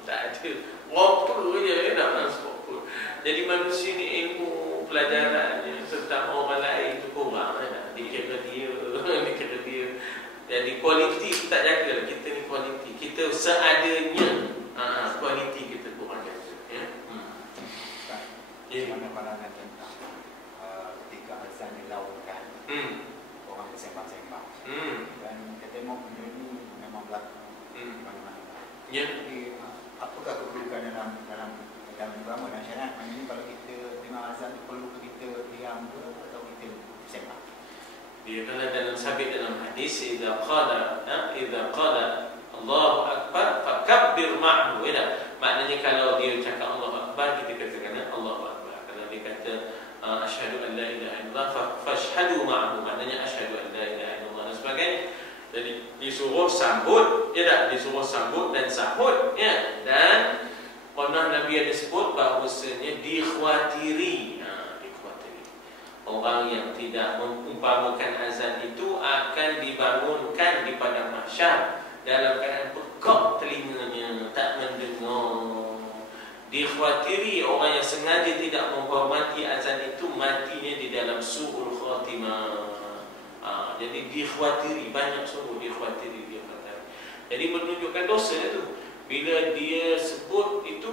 Tak ada. Proper je nak masuk. Jadi manusia ni ilmu pelajarannya tentang orang lain tu kurang. Dikira dia. Jadi kualiti tu tak jaga. Kita ni kualiti. Kita seadanya kualiti kita kurang jaga. Mana pandangan tentang ketika azan dilakukan orang bersembang-sembang dan kita mau benda ni memang berlaku mana-mana. Jadi apakah kedudukan dalam agama dan syariat? Maksudnya kalau kita dengar azan perlu kita diam ke atau kita bersembang? Dia kata dalam sabit dalam hadis, idza qala Allahu akbar fakabbir ma'hu. Maknanya kalau dia cakap Allahu akbar, kita katakan Allahu akbar. Kalau dia kata asyhadu an la ilaha illallah fashhadu ma'hu, maknanya asyhadu an la ilaha illallah dan sebagainya. Jadi disuruh sambut, disuruh sambut dan sahut, Dan pernah Nabi ada sebut bahawasanya dikhawatiri, orang yang tidak mengumpamakan azan itu akan dibangunkan di padang mahsyar dalam keadaan pekak telinganya, tak mendengar. Dikhawatiri orang yang sengaja tidak menghormati azan itu matinya di dalam su'ul khatimah. Jadi dikhawatiri, banyak sungguh dikhawatiri dia kata. Jadi menunjukkan dosa itu. Bila dia sebut itu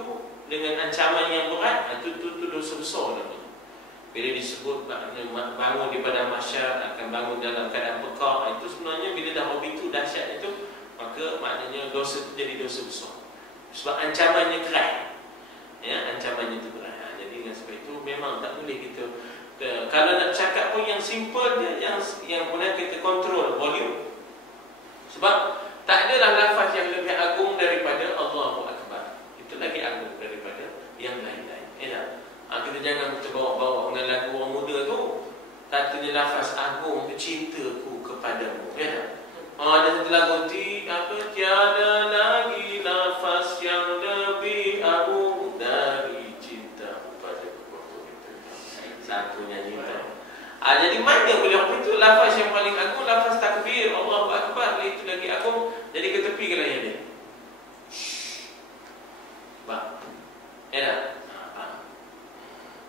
dengan ancaman yang berat, itu dosa besar namanya. Bila disebut bangun di padang mahsyar, akan bangun dalam keadaan pekak, itu sebenarnya bila dah begitu dahsyat itu, maka maknanya dosa itu jadi dosa besar. Sebab ancamannya keras. Ancamannya itu berat. Jadi dengan sebab itu memang tak boleh kita kalau nak cakap pun yang simple dia, yang kemudian kita kontrol volume. Sebab tak adalah lafaz yang lebih agung daripada Allahu Akbar. Itu lagi agung daripada yang lain-lain. Kita jangan terbawa-bawa dengan lagu orang muda tu. Katanya lafaz agung tu cintaku kepadamu. Ada satu lagu tiada lagi lafaz yang lebih agung dari cinta padaku. Satu nyanyi tu. Jadi mana boleh apa itu lafaz yang paling agung, lafaz takbir Allahu Akbar, itu lagi agung. Jadi ke tepi ke lain dia.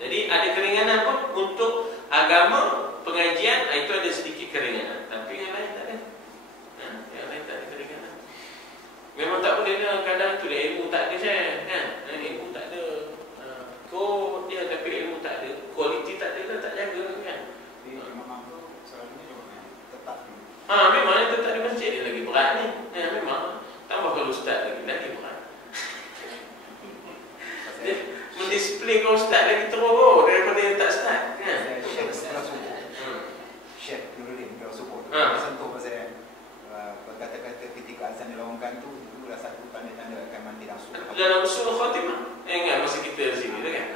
Jadi ada keringanan pun untuk agama, pengajian, itu ada sedikit keringanan. Tapi yang lain tak ada. Yang lain tak ada keringanan. Memang tak boleh dah, kadang tu ilmu tak ada ilmu tak ada. Kau dia tapi ilmu tak ada, kualiti tak ada, tak jaga kan. Memang tu selalunya juga tetap. Memang yang tetap di masjid dia lagi berat ni. Memang. Tambah kalau ustaz lagi berat. Mendisplay kalau start lagi teruk daripada yang tak start kan. Syekh Nuruddin kalau subuh sentuh pasal kata-kata ketika azan dilakukan tu, itulah satu tanda-tanda akan mati langsung dalam usul khatimah. Ingat masa kita di sini kan.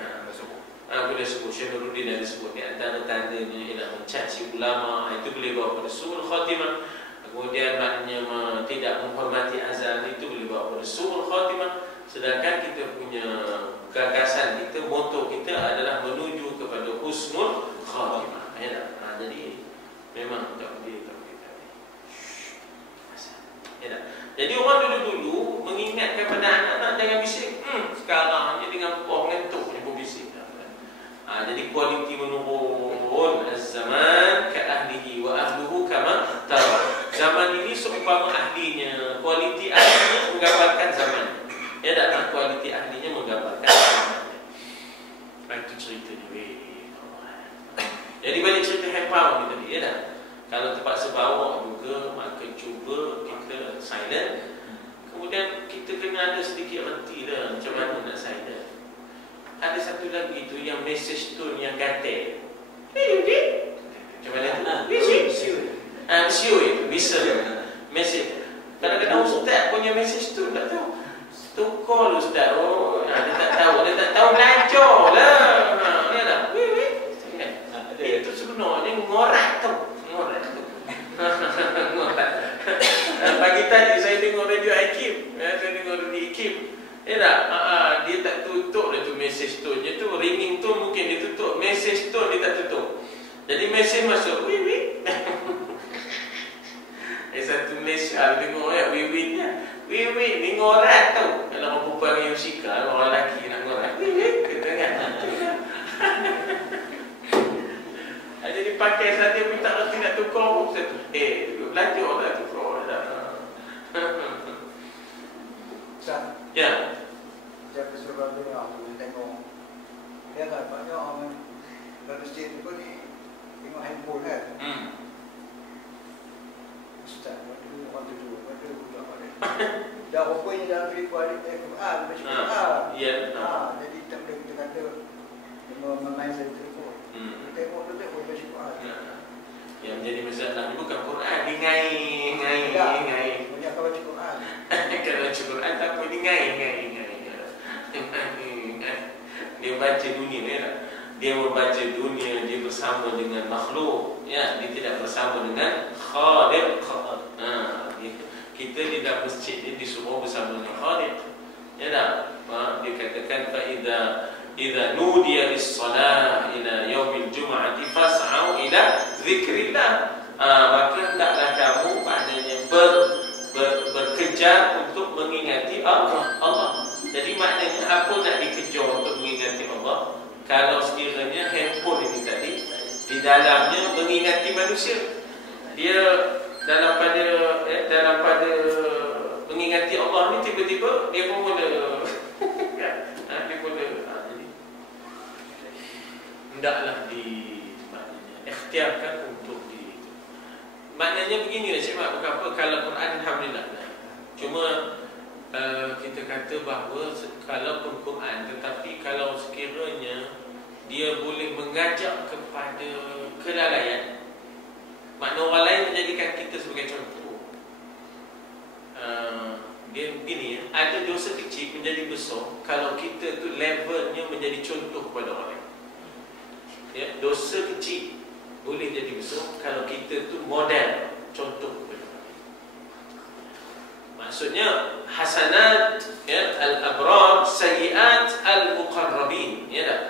Boleh sebut Syekh Nuruddin ada sebut ni antara tandanya ialah mencaci ulama, itu boleh bawa pada usul khatimah. Kemudian maknanya tidak menghormati azan, itu boleh bawa pada usul khatimah. Sedangkan kita punya gagasan kita, moto kita adalah menuju kepada husnul khatimah. Jadi memang tak boleh. Jadi orang dulu-dulu mengingatkan kepada anak-anak jangan bising. Sekarang ni dengan ngantuk ni pun bising. Jadi kualiti menurun. Az-zaman ka ahlihi wa ahluhu kama tara. Zaman ini seumpama ahlinya, kualiti ahlinya menggambarkan zaman. Tak? handphone ni tadi, ya tak? Kalau terpaksa bawa juga, maka cuba kita silent. Kemudian kita kena ada sedikit reti lah macam mana nak silent. Ada satu lagi tu yang message tone yang gatel. Macam mana tu? Siu bisa message. Kadang-kadang ustaz punya message tu tak tahu. Tukar ustaz. Oh, dia tak tahu belajar lah. Ya tak? Itu sebenarnya ngorat tu. Pagi tadi saya dengar radio IKIM. Saya dengar radio IKIM. Ya tak? Dia tak tutup lah tu message tone-nya tu. Ringing tone mungkin dia tutup. Message tone dia tak tutup. Jadi message masuk. Satu Malaysia dengar ya wiwitnya. Wiwit ni ngorat tu. Kalau orang perempuan yang musika, orang lelaki nak ngorat. Wiwit kata kan. Jadi pakai saja minta reti nak tukar. Belajar lah tukar. Ya. Siapa suruh dia tengok. Dia kan banyak orang dalam masjid tu ni tengok handphone kan. Ustaz, orang tu budak balik. Dah rupanya dalam diri kuali Quran, baca Quran. Ya. Jadi tak boleh kita kata memain saya telefon. Tengok tu baca Quran. Yang menjadi masalah ni bukan Quran, dia ngai. Banyak kau baca Quran. Kalau baca Quran tak apa, dia ngai. Dia baca dunia ni lah. Dia membaca dunia, dia bersama dengan makhluk, ya, dia tidak bersama dengan Khaliq. Kita di dalam masjid ni disuruh bersama dengan Khaliq. Ya tak? Dia katakan fa idza nudiya lis-salah ila yaumil jum'ati fas'au ila zikrillah. Maka hendaklah kamu maknanya berkejar untuk mengingati Allah. Jadi maknanya apa nak dikejar untuk mengingati Allah? Kalau sekiranya handphone ini tadi di dalamnya mengingati manusia, dia dalam pada mengingati Allah ni tiba-tiba dia pun mula dia mula jadi hendaklah maknanya ikhtiarkan untuk maknanya beginilah Cik Mak, bukan apa kalau Quran alhamdulillah. Cuma kita kata bahawa kalaupun Quran, tetapi kalau sekiranya dia boleh mengajak kepada kelalaian, makna orang lain menjadikan kita sebagai contoh. Dia begini ya, ada dosa kecil menjadi besar kalau kita tu levelnya menjadi contoh kepada orang lain. Ya, dosa kecil boleh jadi besar kalau kita tu model, contoh kepada orang lain. Maksudnya hasanat ya, al-abrar, sayyiat al-muqarrabin, ya tak?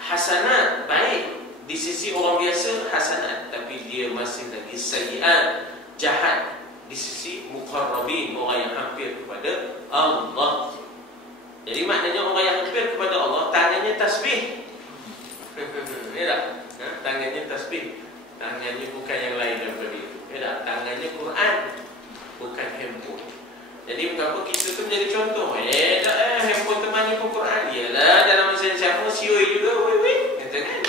Hasanat baik di sisi orang biasa, hasanat, tapi dia masih lagi sayyiat, jahat di sisi muqarrabin, orang yang hampir kepada Allah. Jadi maknanya orang yang hampir kepada Allah tangannya tasbih. Ya tak? Tangannya tasbih. Tangannya bukan yang lain daripada itu. Ya tak? Tangannya Quran, bukan handphone. Jadi bukan apa kita tu menjadi contoh. Tak handphone temannya pun Quran. Yalah dalam masa yang sama sioi juga. Kata kan?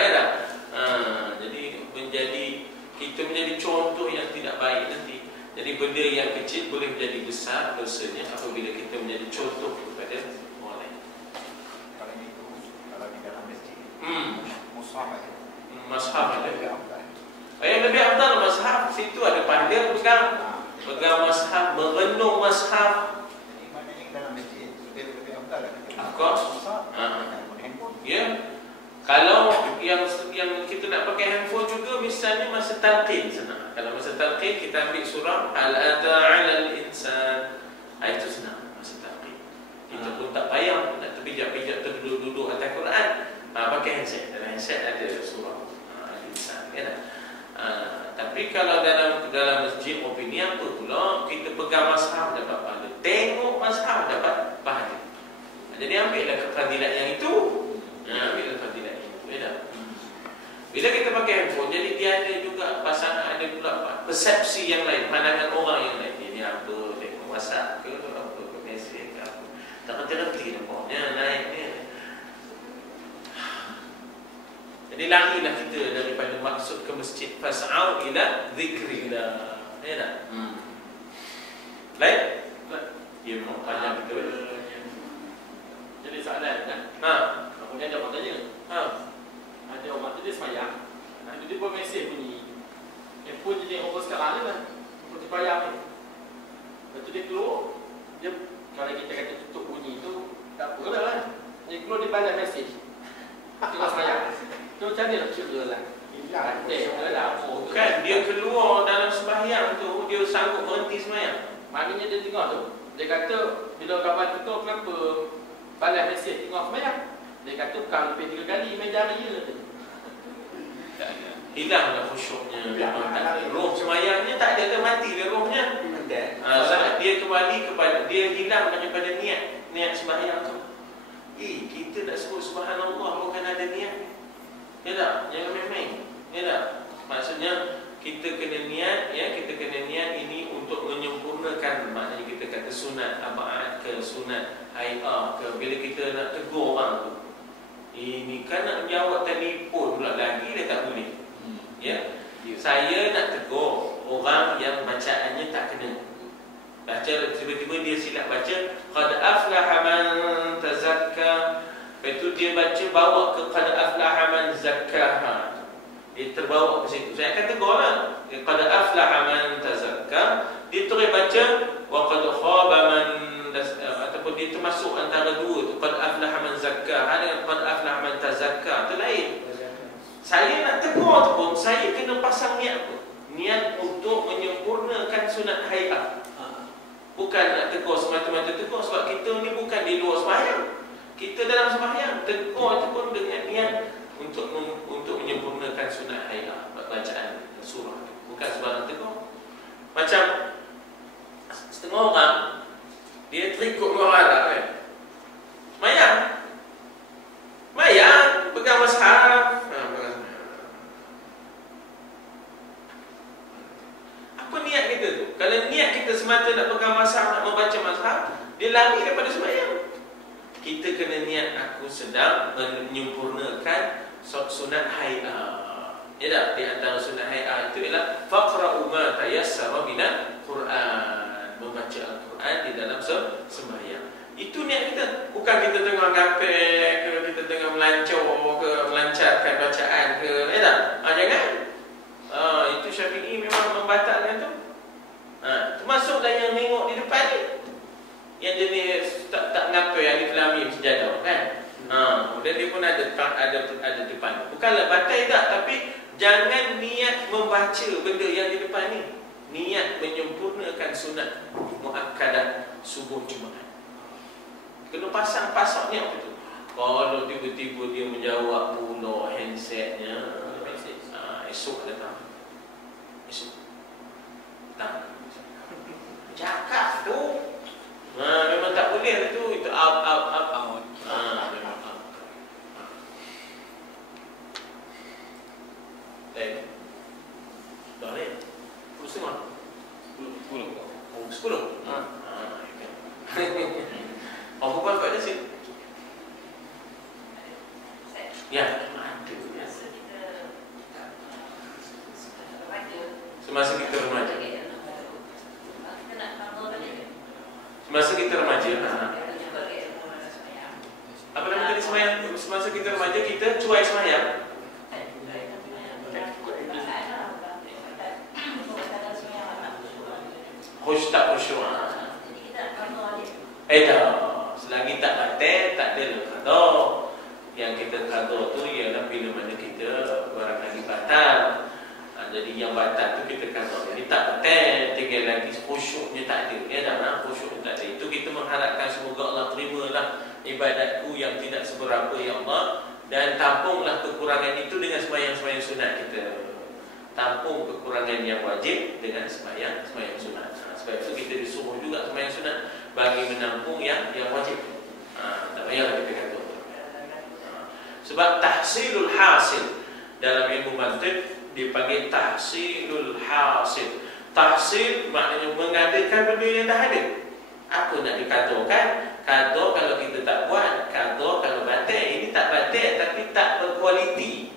Ya tak? Jadi kita menjadi contoh yang tidak baik nanti. Jadi benda yang kecil boleh menjadi besar dosanya apabila kita menjadi contoh kepada orang lain. Kalau di dalam masjid, mushaf ada. Mushaf ada. Yang lebih afdal mushaf, situ ada pandai pegang mushaf, merenung mushaf. Jadi maknanya dalam masjid lebih afdal lah. Of course. Ya. Kalau yang kita nak pakai handphone juga, misalnya masa talqin senang. Kalau masa talqin kita ambil surah Al-ata 'alal insan. Itu senang masa talqin. Kita pun tak payah nak terpijak-pijak terduduk-duduk atas Quran. Pakai handset. Dalam handset ada surah Al-insan, kan? Tapi kalau dalam masjid opini apa pula, kita pegang mushaf dapat pahala, tengok mushaf dapat pahala. Jadi ambillah fadilat yang itu. Ambillah fadilat yang itu, ya tak? Bila kita pakai handphone, jadi dia ada juga pasangan, ada pula persepsi yang lain, pandangan orang yang lain. Ini apa, tengok WhatsApp ke apa, ke mesej ke apa, tak kerti nampaknya naik ni. Jadi larilah kita daripada maksud ke masjid. Fas'au ila zikrillah. Ya tak? Lain? Ya, memang panjang betul. Jadi soalan kan? Kemudian dia bertanya. Ada orang tu dia semayang. Dia pun mesej bunyi. Pun jadi orang sekarang ni lah. Pun terbayang ni. Lepas tu dia keluar. Dia, kalau kita kata tutup bunyi tu, tak apa lah kan. Dia keluar dia balas mesej. Tengok semayang. Tu macam ni lah cerita lah. Bukan, dia keluar dalam sembahyang tu, dia sanggup berhenti sembahyang. Maknanya dia tengok tu. Dia kata, bila kawan tu kenapa balas mesej tengok sembahyang? Dia kata, bukan lebih 3 kali main jari je. Hilanglah khusyuknya. Roh semayangnya tak ada, mati dia rohnya. Saat dia kembali kepada, dia hilang daripada niat sembahyang tu. Kita nak sebut subhanallah bukan ada niat. Ya tak? Jangan main-main. Ya tak? Maksudnya kita kena niat, ya, kita kena niat ini untuk menyempurnakan, maknanya kita kata sunat ab'ad ke sunat hay'ah ke, bila kita nak tegur orang tu. Ini kan nak menjawab telefon pula lagi dia tak boleh. Ya. Saya nak tegur orang yang bacaannya tak kena. Baca tiba-tiba dia silap baca qad aflaha man tazakka. Lepas tu dia baca bawa ke qad aflaha man zakkaha. Dia terbawa ke situ. Saya akan tegur lah. Qad aflaha man tazakka. Dia terus baca wa qad khaba man, ataupun dia termasuk antara dua tu, qad aflaha man zakkaha dengan qad aflaha man tazakka. Itu lain. Saya nak tegur tu pun saya kena pasang niat pun. Niat untuk menyempurnakan sunat hay'ah. Bukan nak tegur semata-mata tegur, sebab kita ni bukan di luar sembahyang. Kita dalam sembahyang. Tegur tu pun dengan niat untuk menyempurnakan sunat hay'ah, bacaan surah. Bukan sebarang tegur. Macam setengah orang dia terikut orang kan. Sembahyang pegang mushaf. Apa niat kita tu? Kalau niat kita semata nak pegang mushaf, nak membaca mushaf, dia lari daripada sembahyang. Kita kena niat aku sedang menyempurnakan sunat hay'ah. Ya tak? Di antara sunat hay'ah itu ialah faqra'u ma tayassara minal Quran. Membaca Al-Quran di dalam sembahyang. Itu niat kita. Bukan kita tengah ngapek ke, kita tengah melancarkan bacaan ke. Ya tak? Jangan. Itu Syafi'i memang membatalkan tu. Termasuklah yang tengok di depan ni, yang jenis tak ngapa yang alif lam mim sejadah kan. Kemudian dia pun ada depan. Bukanlah batal tak, tapi jangan niat membaca benda yang di depan ni. Niat menyempurnakan sunat muakkadah subuh Jumaat. Kena pasang niat betul. Kalau tiba-tiba dia menjawab pula handsetnya, esok datang. Esok tak cakap tu memang tak boleh tu. Itu out. Memang out. Dah ni 10.30. 10. Apa buat kat sini? Ya, semasa kita remaja. Semasa kita remaja, apa nama tadi semayang? Semasa kita remaja kita cuai semayang. Khusyuk tak khusyuk. Selagi tak batal, tak ada qada. Yang kita qada tu ialah bila mana kita barangkali batal. Jadi yang batal tu kita qada. Jadi tak batal, tinggal lagi khusyuknya tak ada. Ya dah, khusyuk tak ada. Itu kita mengharapkan semoga Allah terimalah ibadatku yang tidak seberapa ya Allah, dan tampunglah kekurangan itu dengan sembahyang-sembahyang sunat kita. Tampung kekurangan yang wajib dengan sembahyang sunat. Sebab itu kita disuruh juga sembahyang sunat bagi menampung yang wajib. Tak payahlah kita kata. Sebab tahsilul hasil dalam ilmu mantiq dipanggil tahsilul hasil. Tahsil maknanya mengadakan benda yang dah ada. Apa nak dikatakan? Qada kalau kita tak buat, qada kalau batal. Ini tak batal tapi tak berkualiti.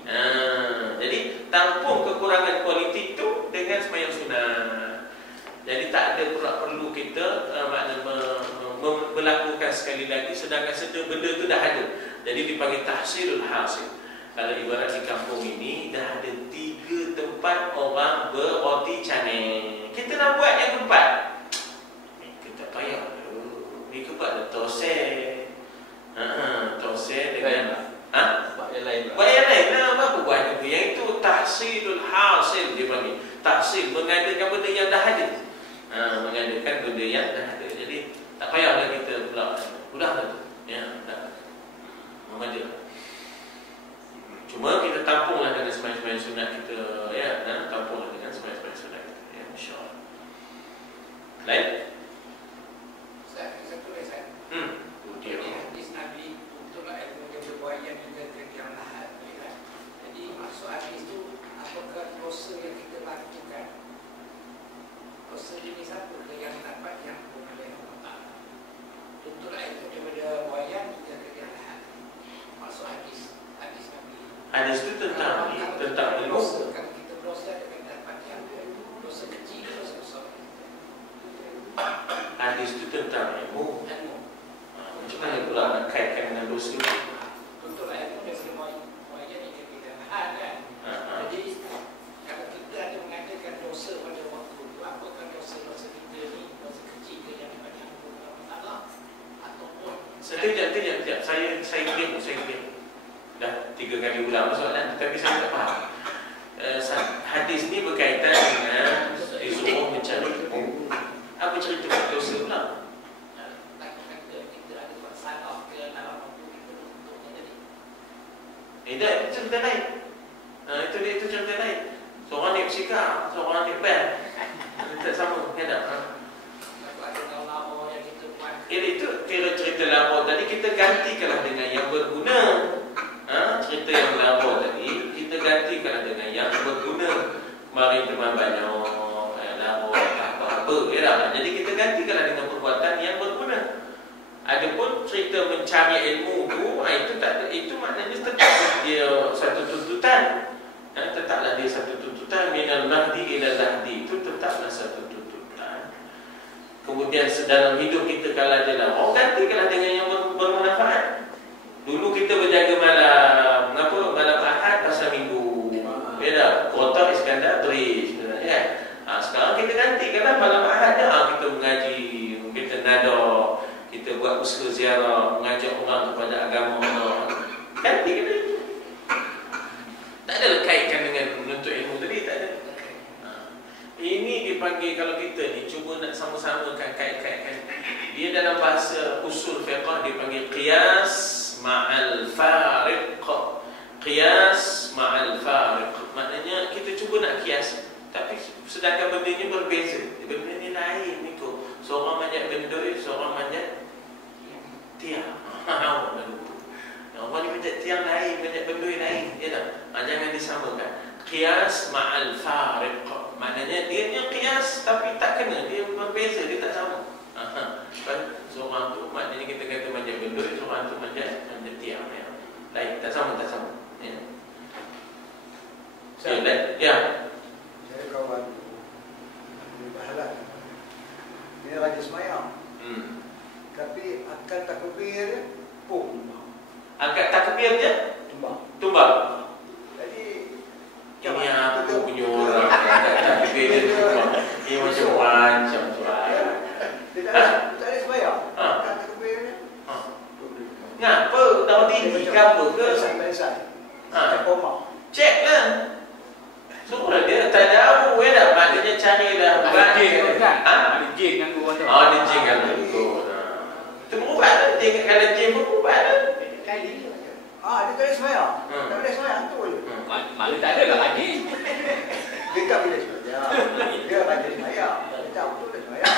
sedangkan benda tu dah ada. Jadi dipanggil tahsilul hasil. Kalau ibarat di kampung ini dah ada 3 tempat orang berroti canai. Kita nak buat yang keempat. Kita tak payah. Ni keempat dah tosek. Tosek dengan Buat yang lain. buat yang lain lah. Apa buat itu? Yang itu tahsilul hasil dia panggil. Tahsil mengadakan benda yang dah ada. Mengadakan benda yang dah ada. Jadi tak payahlah kita pula. Udahlah tu. Ya, dah. Memanjang. Cuma kita tampunglah dengan sembahyang-sembahyang sunat kita, ya, tampunglah dengan sembahyang-sembahyang sunat kita, ya, insya-Allah. Lain? Saya tulis saya. Dia. Hadis Nabi untuklah ilmu yang berbuaya hingga ke yang lahat. Jadi maksud hadis itu apakah dosa yang kita lakukan? Dosa jenis apa ke yang dapat yang boleh Allah? Untuklah ilmu daripada buaya hingga ke yang lahat. Maksud hadis Nabi. Hadis itu tentang ilmu. Kalau kita berdosa dengan dapat yang dosa kecil, dosa besar. Hadis itu tentang ilmu. Macam mana pula nak kaitkan dengan dosa? Contohlah ilmu dan semua yang kita kan. Jadi kalau kita ada mengadakan dosa pada waktu itu, apakah dosa-dosa kita ni dosa kecil ke yang banyak Allah ataupun Sekejap. Saya kira. Dah 3 kali ulang soalan, tapi saya tak faham. Hadis ni berkaitan dengan disuruh mencari ilmu. Apa cerita dosa pula? kita ada buat salah ke dalam waktu kita untuknya jadi. Itu cerita lain. Itu cerita lain. Seorang ni bersikap, seorang ni bel. Tak sama, kan tak? Kalau ada lawa yang kita buat. Itu kira cerita lapor tadi kita gantikanlah dengan yang berguna. Cerita yang lapor tadi kita gantikanlah dengan yang berguna. Mari teman banyak lapor apa-apa, ya tak? Jadi kita gantikanlah dengan perbuatan yang berguna. Adapun cerita mencari ilmu tu, itu tak ada, itu maknanya tetap dia satu tuntutan. Tetaplah dia satu tuntutan, minal mahdi ila lahdi, itu tetaplah satu tuntutan. Kemudian dalam hidup kita kalau ada lapor, gantikanlah dengan yang bermanfaat. Dulu kita berjaga malam, malam Ahad pasal Minggu, ya tak? Kota Iskandar Bridge, kan? Sekarang kita gantikanlah malam Ahad kita mengaji, kita nada, kita buat usaha ziarah, mengajak orang kepada agama Allah. Gantikanlah itu. Tak ada kaitkan dengan menuntut ilmu tadi, tak ada. Ini dipanggil, kalau kita ni cuba nak sama-samakan kait-kaitkan, dia dalam bahasa usul fiqh dipanggil qiyas ma'al fariq. Qiyas ma'al fariq. Maknanya kita cuba nak kias, tapi sedangkan benda ni berbeza. Benda ni lain ni tu. Seorang manjat bendoi, seorang manjat tiang. Orang ni manjat tiang lain, manjat bendoi lain, ya tak? Jangan disamakan. Qiyas ma'al fariq. Maknanya dia punya qiyas tapi tak kena, dia berbeza, dia tak sama. Seorang tu maknanya kita kata manjat bendoi, seorang tu manjat tiang, ya. Lain, tak sama. Ya. Ya. Saya kawan di Bahalan. Dia raja semayang. Tapi akal takbir pun Angkat takbir je tumbang. Jadi ini aku punya orang angkat takbir dia tumbang. Ini macam suara. Dia tak ada semayang. Akal takbir ni. Ngapa? Tahu tinggi ke apa ke? Saya koma. Cek lah. Suruh dia tak tahu, ya tak? Maknanya carilah Ada jin kan? Ada jin ganggu orang tu. ada jin ganggu. Itu berubat lah. Kalau jin pun berubat lah. Kali Dia tak ada semayang. Tak boleh semayang tu je. Mana tak ada lah lagi. Dia tak boleh semayang. Dia raja semayang. Dia tak boleh semayang.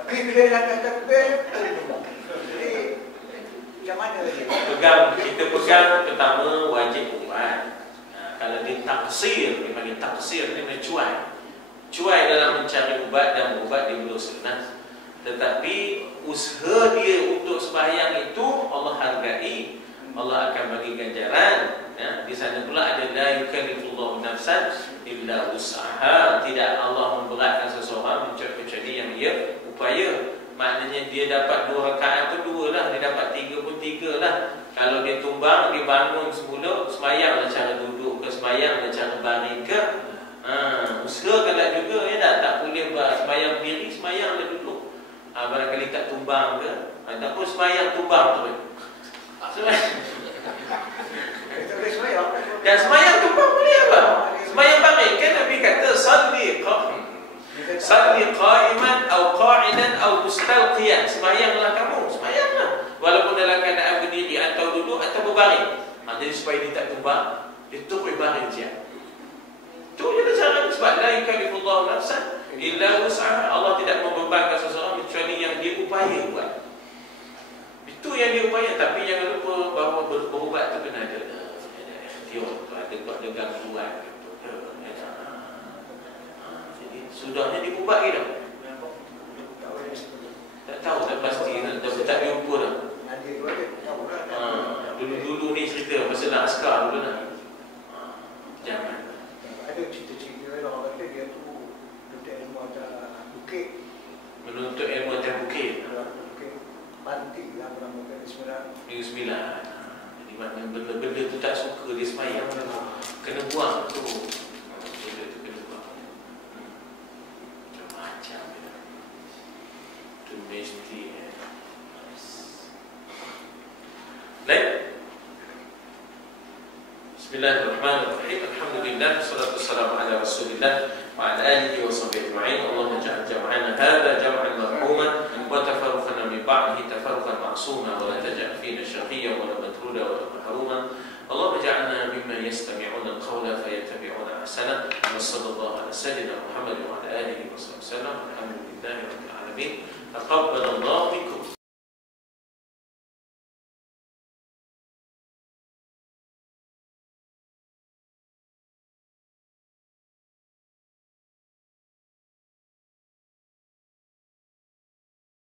Tapi bila dia nak takbir, jadi macam mana dia? Kita pegang pertama wajib ubat. Kalau dia taksir, dia panggil taksir, dia mencuai. Cuai dalam mencari ubat dan berubat dia berdosa. Tetapi usaha dia untuk sembahyang itu Allah hargai. Allah akan bagi ganjaran. Di sana pula ada la yukallifullahu nafsan illa wus'aha. Tidak Allah memberatkan seseorang kecuali yang ia upaya. Maknanya dia dapat 2 rakaat tu 2 lah. lah, dia dapat 3 pun 3 lah. Kalau dia tumbang, dia bangun semula, semayang lah cara duduk ke, semayang lah cara baring ke. Usahakanlah juga ya, tak boleh semayang berdiri, semayang lah duduk. Barangkali tak tumbang ke, ataupun semayang tumbang tu. Dan semayang tumbang boleh apa? Semayang baring kan Nabi kata salli qa'iman atau qa'idan atau mustalqiyan. Semayanglah kamu, semayanglah walaupun dalam keadaan berdiri atau duduk atau berbaring. Jadi supaya dia tak tumbang, dia terus baring je. Tu je cara, sebab la yukallifullahu nafsan illa wus'aha. Allah tidak membebankan seseorang kecuali yang dia upaya buat. Itu yang dia upaya. Tapi jangan lupa bahawa berubat tu kena ada ikhtiar, ada gangguan gitu. Jadi sudahnya diubat ke dah? Tak tahu, tak pasti, tak jumpa dah. Dulu-dulu ni cerita pasal nak askar dulu lah. Jangan. Ada cerita-cerita orang kata dia tu menuntut ilmu atas bukit. Menuntut ilmu atas bukit. Bukit Panti lah nama Negeri Sembilan. Jadi maknanya benda-benda tu tak suka dia semayang. Kena buang tu. Benda tu kena buang. Macam-macam dia. Tu mesti. Baik. Bismillahirrahmanirrahim. Alhamdulillah, wassalatu wassalamu ala Rasulillah wa ala alihi wa sahbihi ajma'in. Allahumma ja'al jam'ana hadha jam'an marhuman wa tafarruqana min ba'dihi tafarruqan ma'suma wa la taj'al fina shaqiyyan wa la matruda wa la mahruman. Allahumma ja'alna mimman yastami'una al-qawla fayattabi'una ahsana. Wa sallallahu ala sayyidina Muhammad wa ala alihi wa sahbihi wasallam. Alhamdulillahi rabbil alamin. Taqabbalallahu minkum.